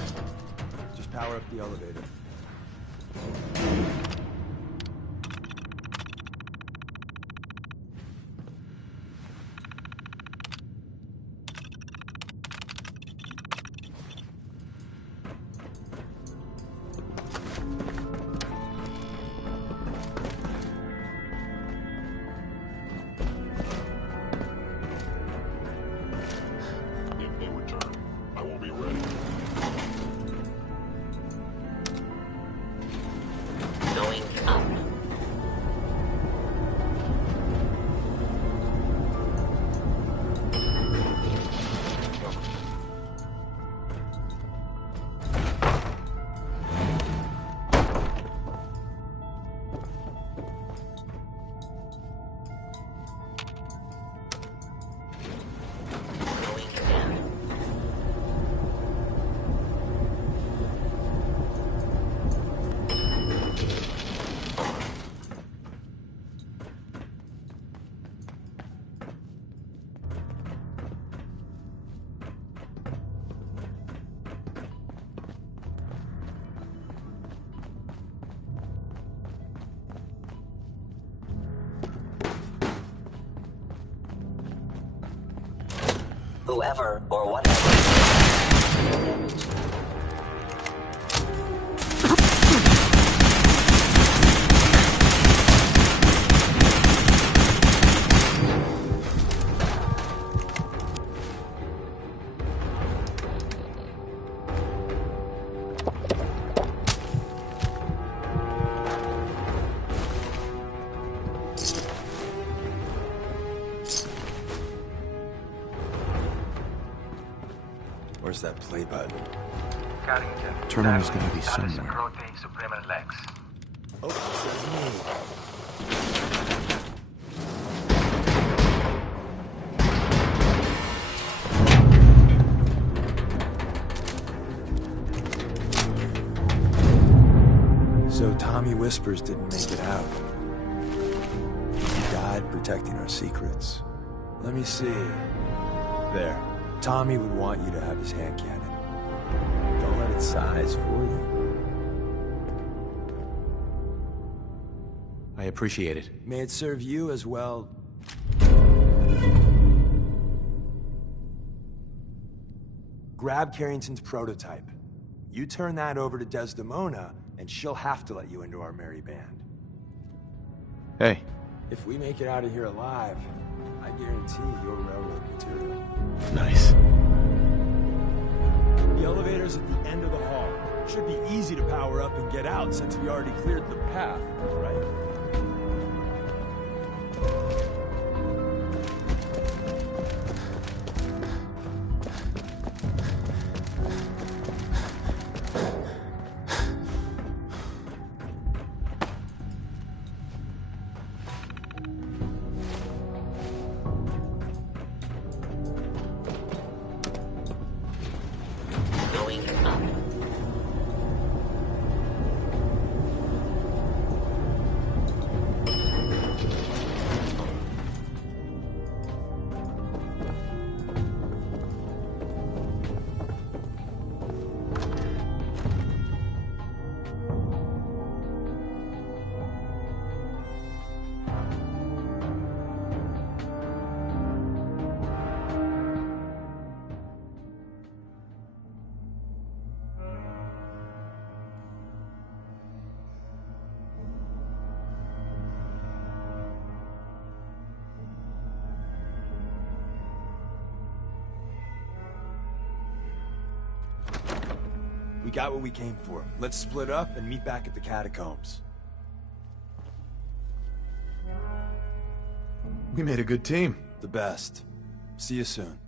Just power up the elevator. If they return, I will be ready. Going up. Going down. Whoever or whatever. Where's that play button? The terminal's gotta be somewhere. Oh, says me. So Tommy Whispers didn't make it out. side protecting our secrets. Let me see. There. Tommy would want you to have his hand cannon. Don't let it size for you. I appreciate it. May it serve you as well. Grab Carrington's prototype. You turn that over to Desdemona, and she'll have to let you into our merry band. Hey. If we make it out of here alive, I guarantee you're railroad material. Nice. The elevator's at the end of the hall. Should be easy to power up and get out since we already cleared the path, right? We got what we came for. Let's split up and meet back at the catacombs. We made a good team. The best. See you soon.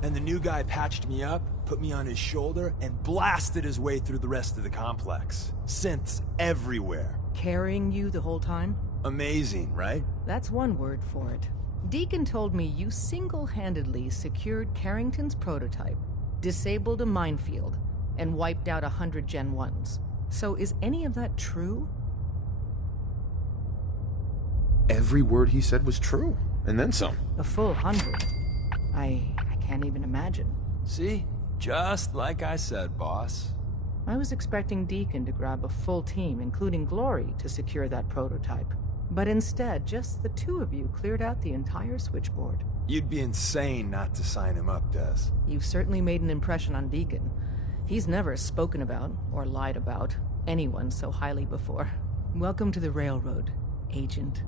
And the new guy patched me up, put me on his shoulder, and blasted his way through the rest of the complex. Synths everywhere. Carrying you the whole time? Amazing, right? That's one word for it. Deacon told me you single-handedly secured Carrington's prototype, disabled a minefield, and wiped out 100 Gen 1s. So is any of that true? Every word he said was true, and then some. A full 100. I can't even imagine. See? Just like I said, boss. I was expecting Deacon to grab a full team, including Glory, to secure that prototype. But instead, just the two of you cleared out the entire switchboard. You'd be insane not to sign him up, Des. You've certainly made an impression on Deacon. He's never spoken about, or lied about, anyone so highly before. Welcome to the Railroad, Agent.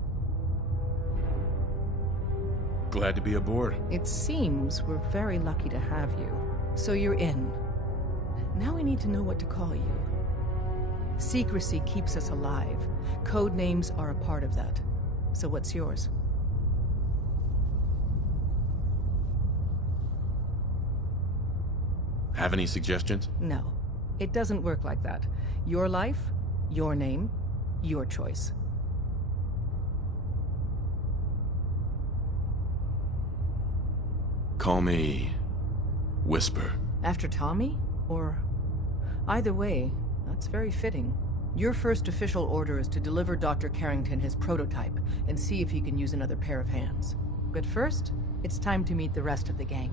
Glad to be aboard. It seems we're very lucky to have you. So you're in. Now we need to know what to call you. Secrecy keeps us alive. Code names are a part of that. So what's yours? Have any suggestions? No. It doesn't work like that. Your life, your name, your choice. Call me Whisper. After Tommy? Or... Either way, that's very fitting. Your first official order is to deliver Dr. Carrington his prototype and see if he can use another pair of hands. But first, it's time to meet the rest of the gang.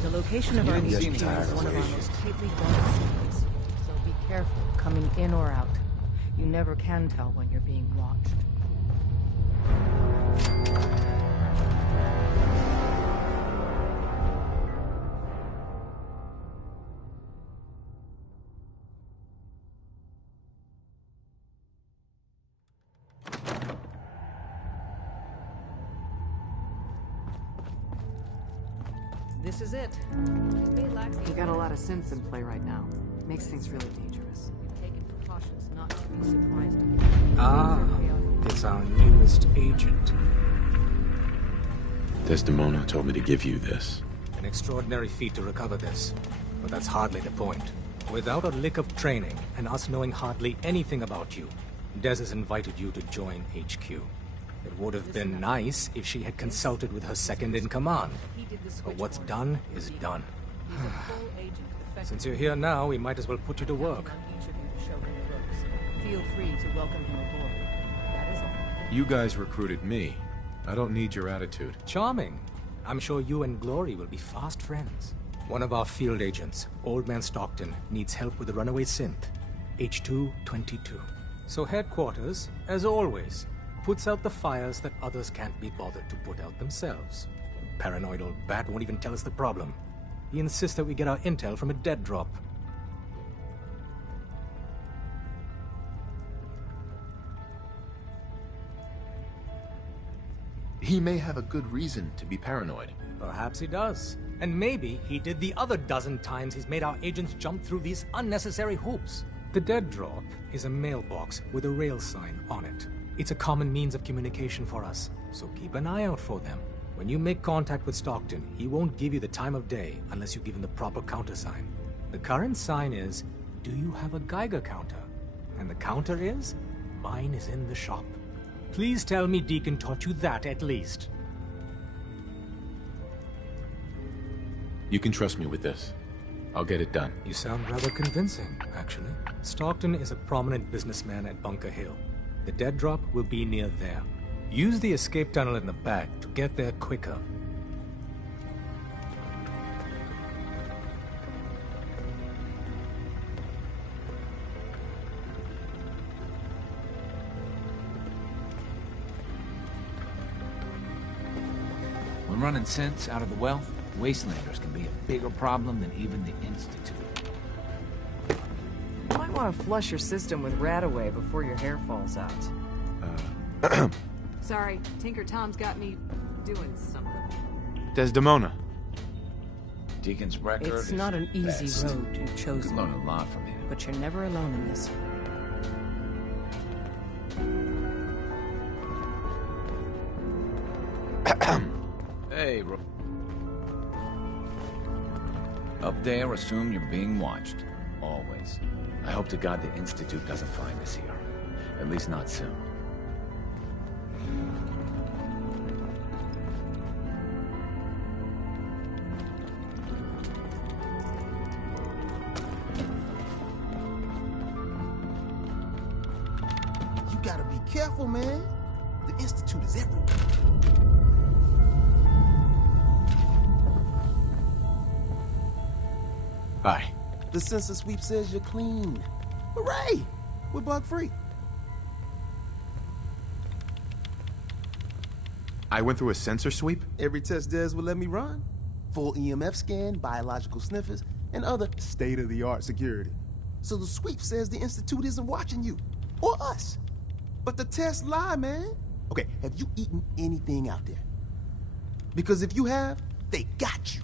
The location of our HQ is one of our most tightly guarded secrets, so be careful coming in or out. You never can tell when you're being watched. This is it. You got a lot of synths in play right now. Makes things really dangerous. We've taken precautions not to be surprised again. Ah, it's our newest agent. Desdemona told me to give you this. An extraordinary feat to recover this. But that's hardly the point. Without a lick of training, and us knowing hardly anything about you, Des has invited you to join HQ. It would have been nice if she had consulted with her second-in-command. But what's done is done. Since you're here now, we might as well put you to work. Feel free to welcome him aboard. That is all. You guys recruited me. I don't need your attitude. Charming. I'm sure you and Glory will be fast friends. One of our field agents, Old Man Stockton, needs help with the runaway synth. H222. So headquarters, as always, puts out the fires that others can't be bothered to put out themselves. Paranoid old bat won't even tell us the problem. He insists that we get our intel from a dead drop. He may have a good reason to be paranoid. Perhaps he does. And maybe he did the other dozen times he's made our agents jump through these unnecessary hoops. The dead drop is a mailbox with a rail sign on it. It's a common means of communication for us, so keep an eye out for them. When you make contact with Stockton, he won't give you the time of day unless you give him the proper countersign. The current sign is, do you have a Geiger counter? And the counter is, mine is in the shop. Please tell me Deacon taught you that at least. You can trust me with this. I'll get it done. You sound rather convincing, actually. Stockton is a prominent businessman at Bunker Hill. The dead drop will be near there. Use the escape tunnel in the back to get there quicker. When running synths out of the wealth, Wastelanders can be a bigger problem than even the Institute. You might want to flush your system with Radaway before your hair falls out. Sorry, Tinker Tom's got me doing something. Desdemona. Deacon's record It's not an easy best. road you've chosen. Could learn a lot from him. But you're never alone in this. Hey, Up there, assume you're being watched. Always. I hope to God the Institute doesn't find us here. At least not soon. You gotta be careful, man. The Institute is everywhere. Hi. The sensor sweep says you're clean. Hooray! We're bug-free. I went through a sensor sweep? Every test Des will let me run. Full EMF scan, biological sniffers, and other state-of-the-art security. So the sweep says the Institute isn't watching you. Or us. But the tests lie, man. Okay, have you eaten anything out there? Because if you have, they got you.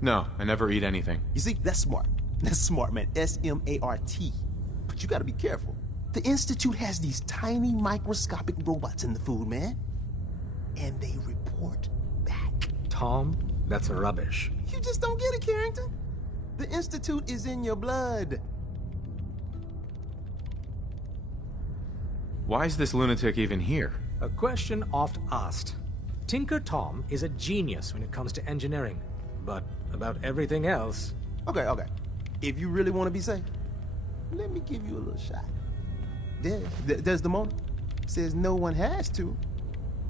No, I never eat anything. You see, that's smart. That's smart, man. S-M-A-R-T. But you gotta be careful. The Institute has these tiny microscopic robots in the food, man. And they report back. Tom, that's rubbish. You just don't get it, Carrington. The Institute is in your blood. Why is this lunatic even here? A question oft asked. Tinker Tom is a genius when it comes to engineering. But about everything else... Okay. If you really want to be safe, let me give you a little shot. Desdemona says no one has to,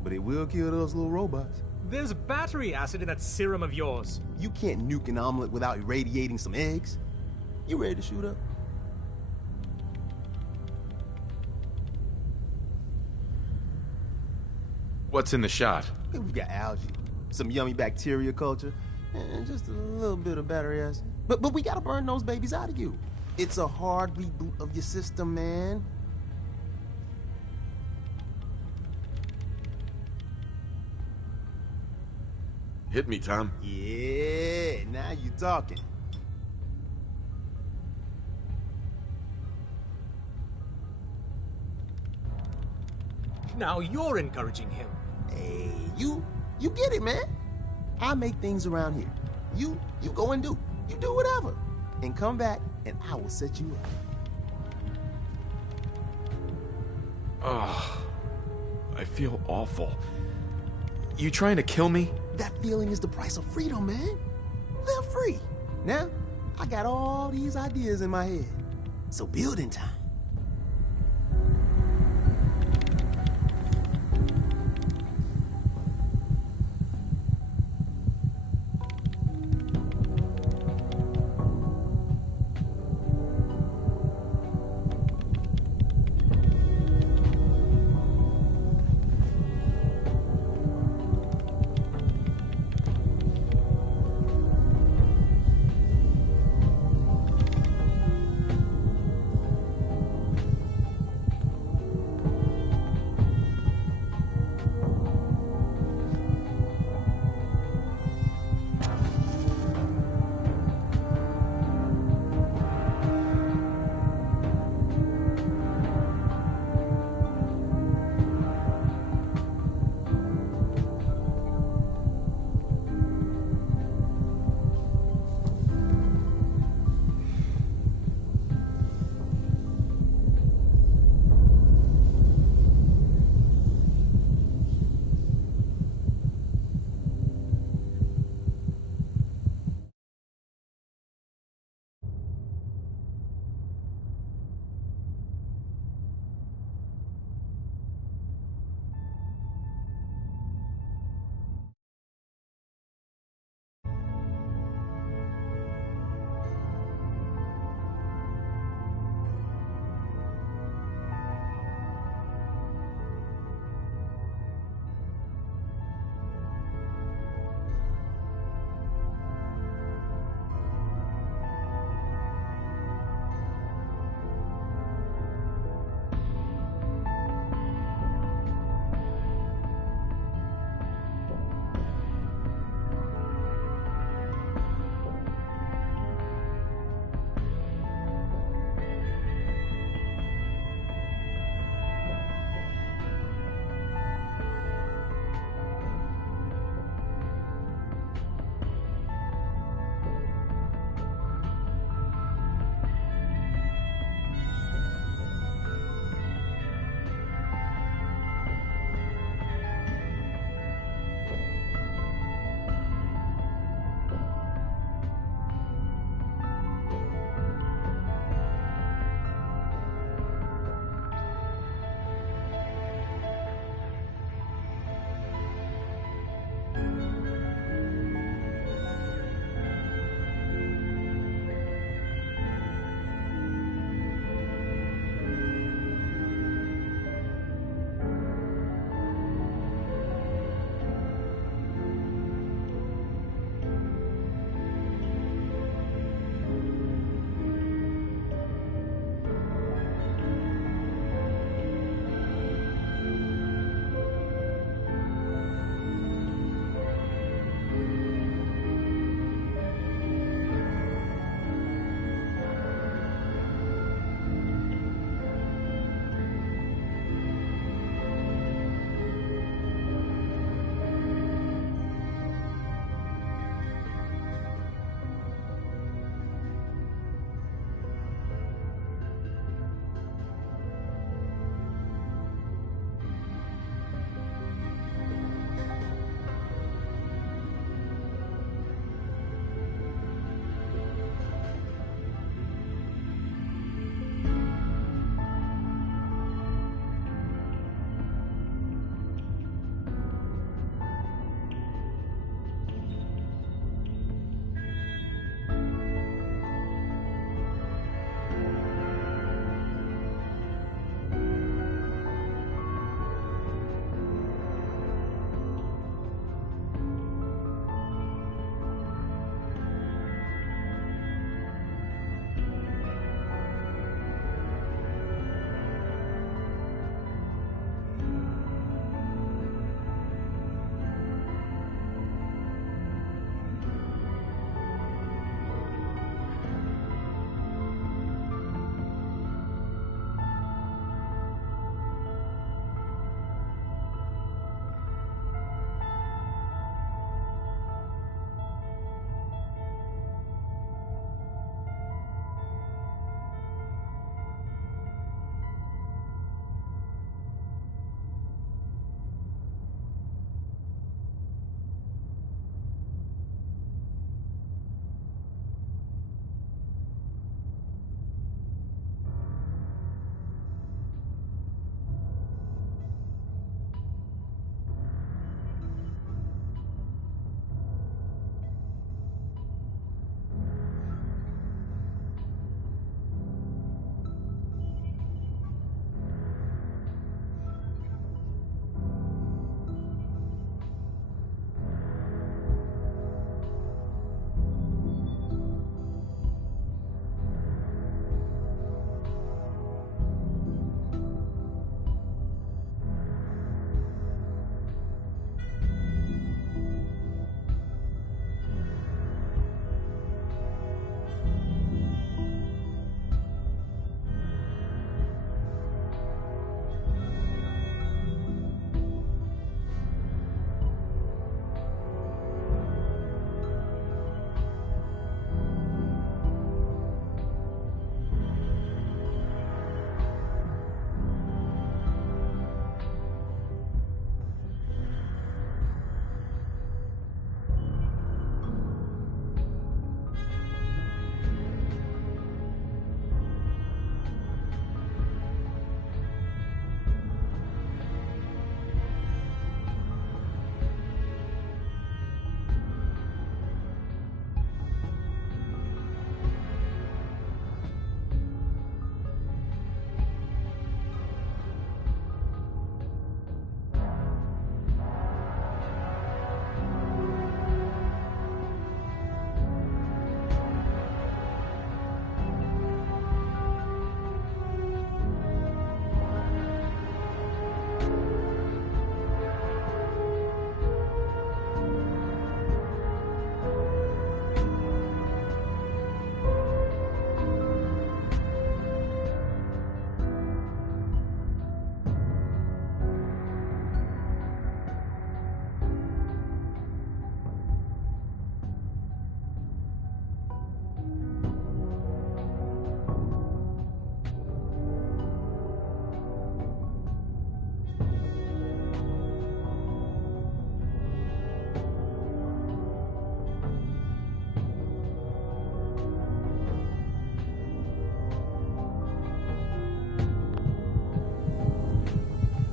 but it will kill those little robots. There's battery acid in that serum of yours. You can't nuke an omelet without irradiating some eggs. You ready to shoot up? What's in the shot? We've got algae, some yummy bacteria culture, and just a little bit of battery acid. But we gotta burn those babies out of you. It's a hard reboot of your system, man. Hit me, Tom. Yeah, now you talking. Now you're encouraging him. Hey, you get it, man. I make things around here. You go and do. You do whatever. And come back, and I will set you up. Oh, I feel awful. You trying to kill me? That feeling is the price of freedom, man. Live free. Now, I got all these ideas in my head. So building time.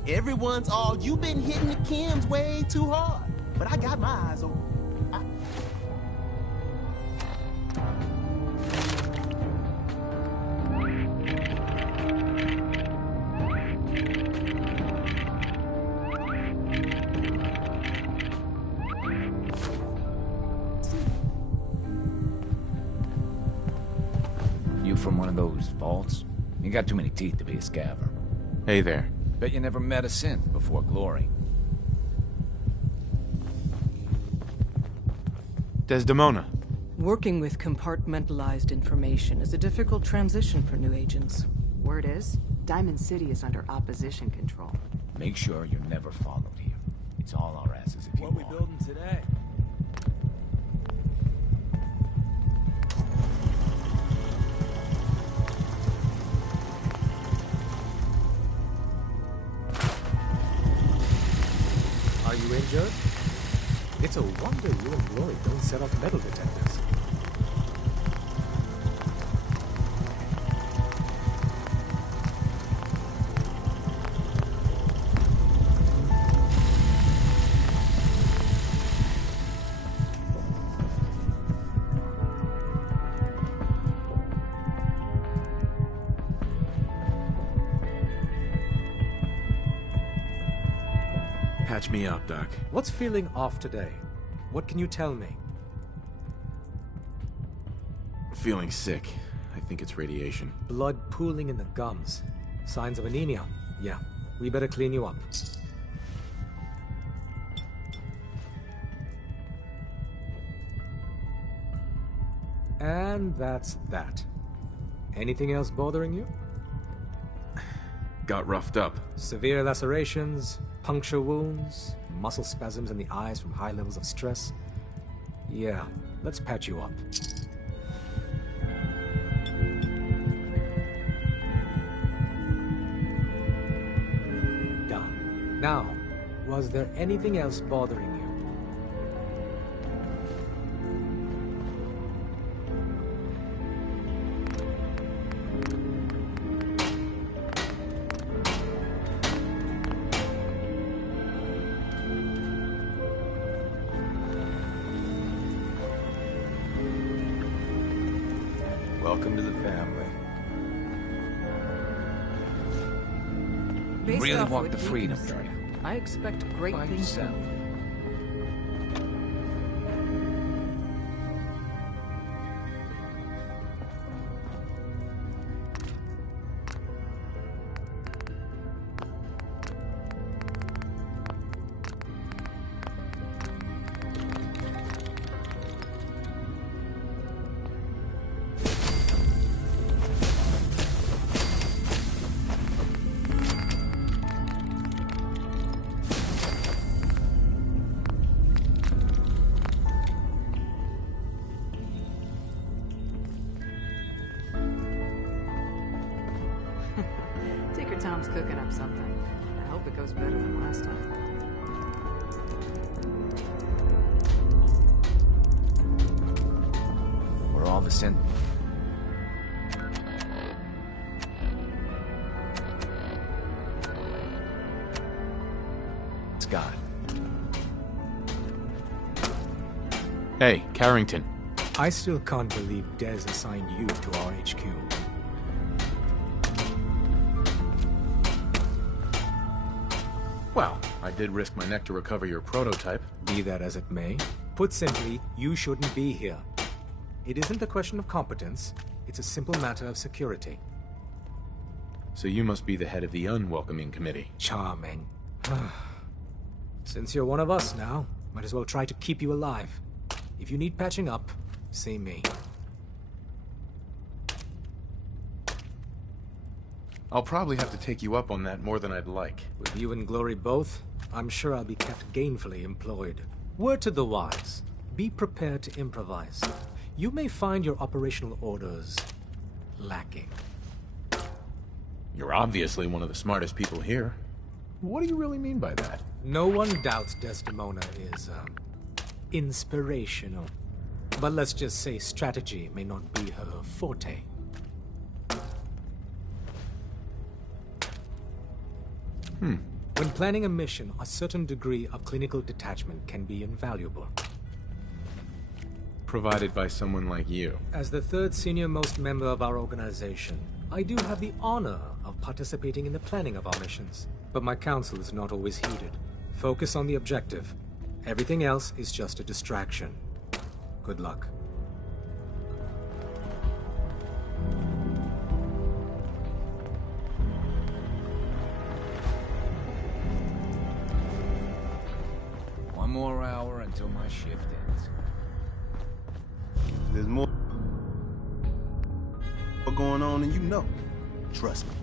Everyone's all, you've been hitting the chems way too hard. But I got my eyes open. You from one of those vaults? You got too many teeth to be a scaver. Hey there. Bet you never met a synth before Glory. Desdemona. Working with compartmentalized information is a difficult transition for new agents. Word is, Diamond City is under opposition control. Make sure you're never followed here. It's all our asses if you What we building today? Are you injured? It's a wonder you and Glory don't set off metal detectors. Patch me up, Doc. What's feeling off today? What can you tell me? Feeling sick. I think it's radiation. Blood pooling in the gums. Signs of anemia. Yeah, we better clean you up. And that's that. Anything else bothering you? Got roughed up. Severe lacerations, puncture wounds, muscle spasms in the eyes from high levels of stress. Yeah, let's patch you up. Done. Now, was there anything else bothering you? Welcome to the family. Based really off walk what the you freedom, can do say, you? I expect great By things yourself. from you. Tinker Tom's cooking up something. I hope it goes better than last time. We're all the synth. Scott. Hey, Carrington. I still can't believe Des assigned you to our HQ. Well, I did risk my neck to recover your prototype. Be that as it may. Put simply, you shouldn't be here. It isn't a question of competence, it's a simple matter of security. So you must be the head of the unwelcoming committee. Charming. Since you're one of us now, might as well try to keep you alive. If you need patching up, see me. I'll probably have to take you up on that more than I'd like. With you and Glory both, I'm sure I'll be kept gainfully employed. Word to the wise, be prepared to improvise. You may find your operational orders lacking. You're obviously one of the smartest people here. What do you really mean by that? No one doubts Desdemona is, inspirational. But let's just say strategy may not be her forte. When planning a mission, a certain degree of clinical detachment can be invaluable. Provided by someone like you. As the third senior-most member of our organization, I do have the honor of participating in the planning of our missions. But my counsel is not always heeded. Focus on the objective. Everything else is just a distraction. Good luck. One more hour until my shift ends. There's more going on than you know. Trust me.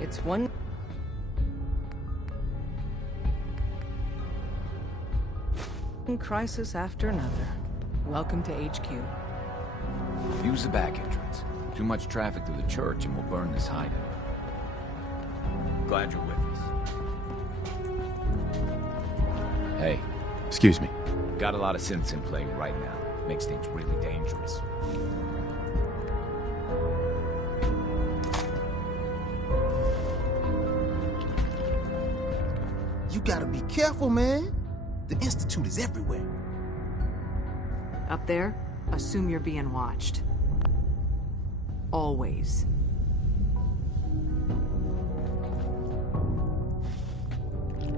It's one crisis after another. Welcome to HQ. Use the back entrance. Too much traffic through the church and we'll burn this hideout. Glad you're with us. Hey. Excuse me. Got a lot of synths in play right now. Makes things really dangerous. You gotta be careful, man. The Institute is everywhere. Up there, assume you're being watched. Always.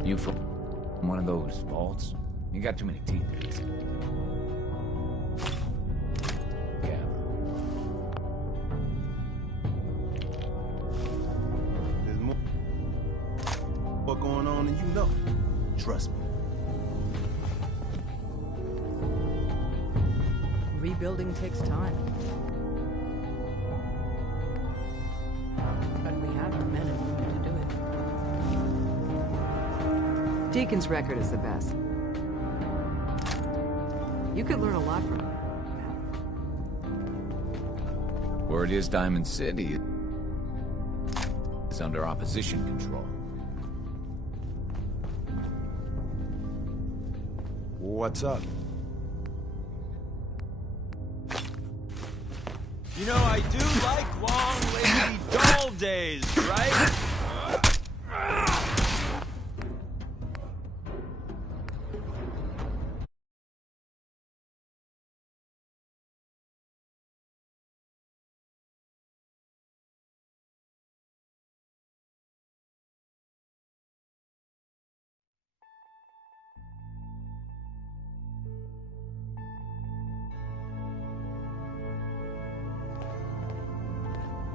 You from one of those vaults? You got too many teeth in this. Yeah. There's more going on than you know. Trust me. Rebuilding takes time. But we have our men and women to do it. Deacon's record is the best. You could learn a lot from him. Word is Diamond City is under opposition control. What's up? You know, I do like long, lazy, dull days, right?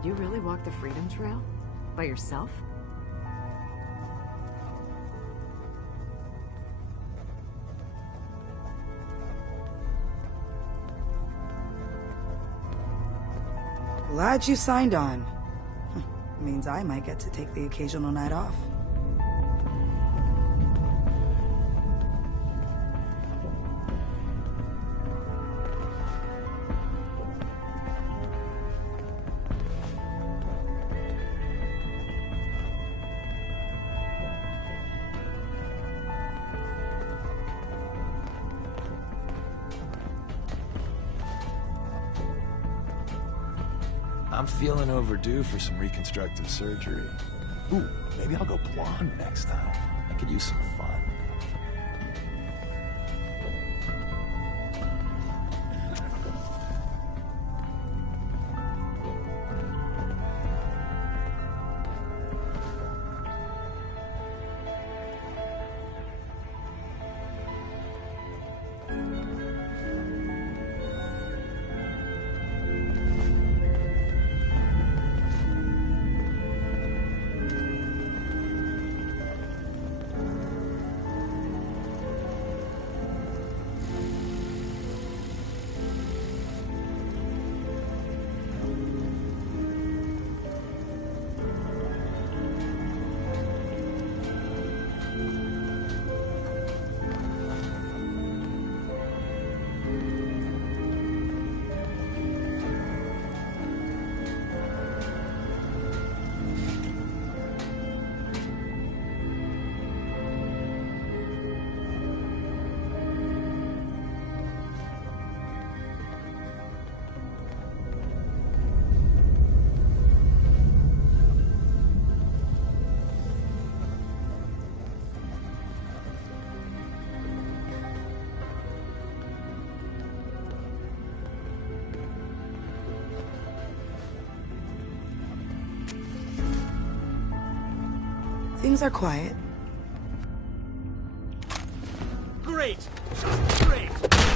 You really walk the Freedom Trail? By yourself? Glad you signed on. Means I might get to take the occasional night off. I'm feeling overdue for some reconstructive surgery. Ooh, maybe I'll go blonde next time. I could use some fun. things are quiet. Great! Just great!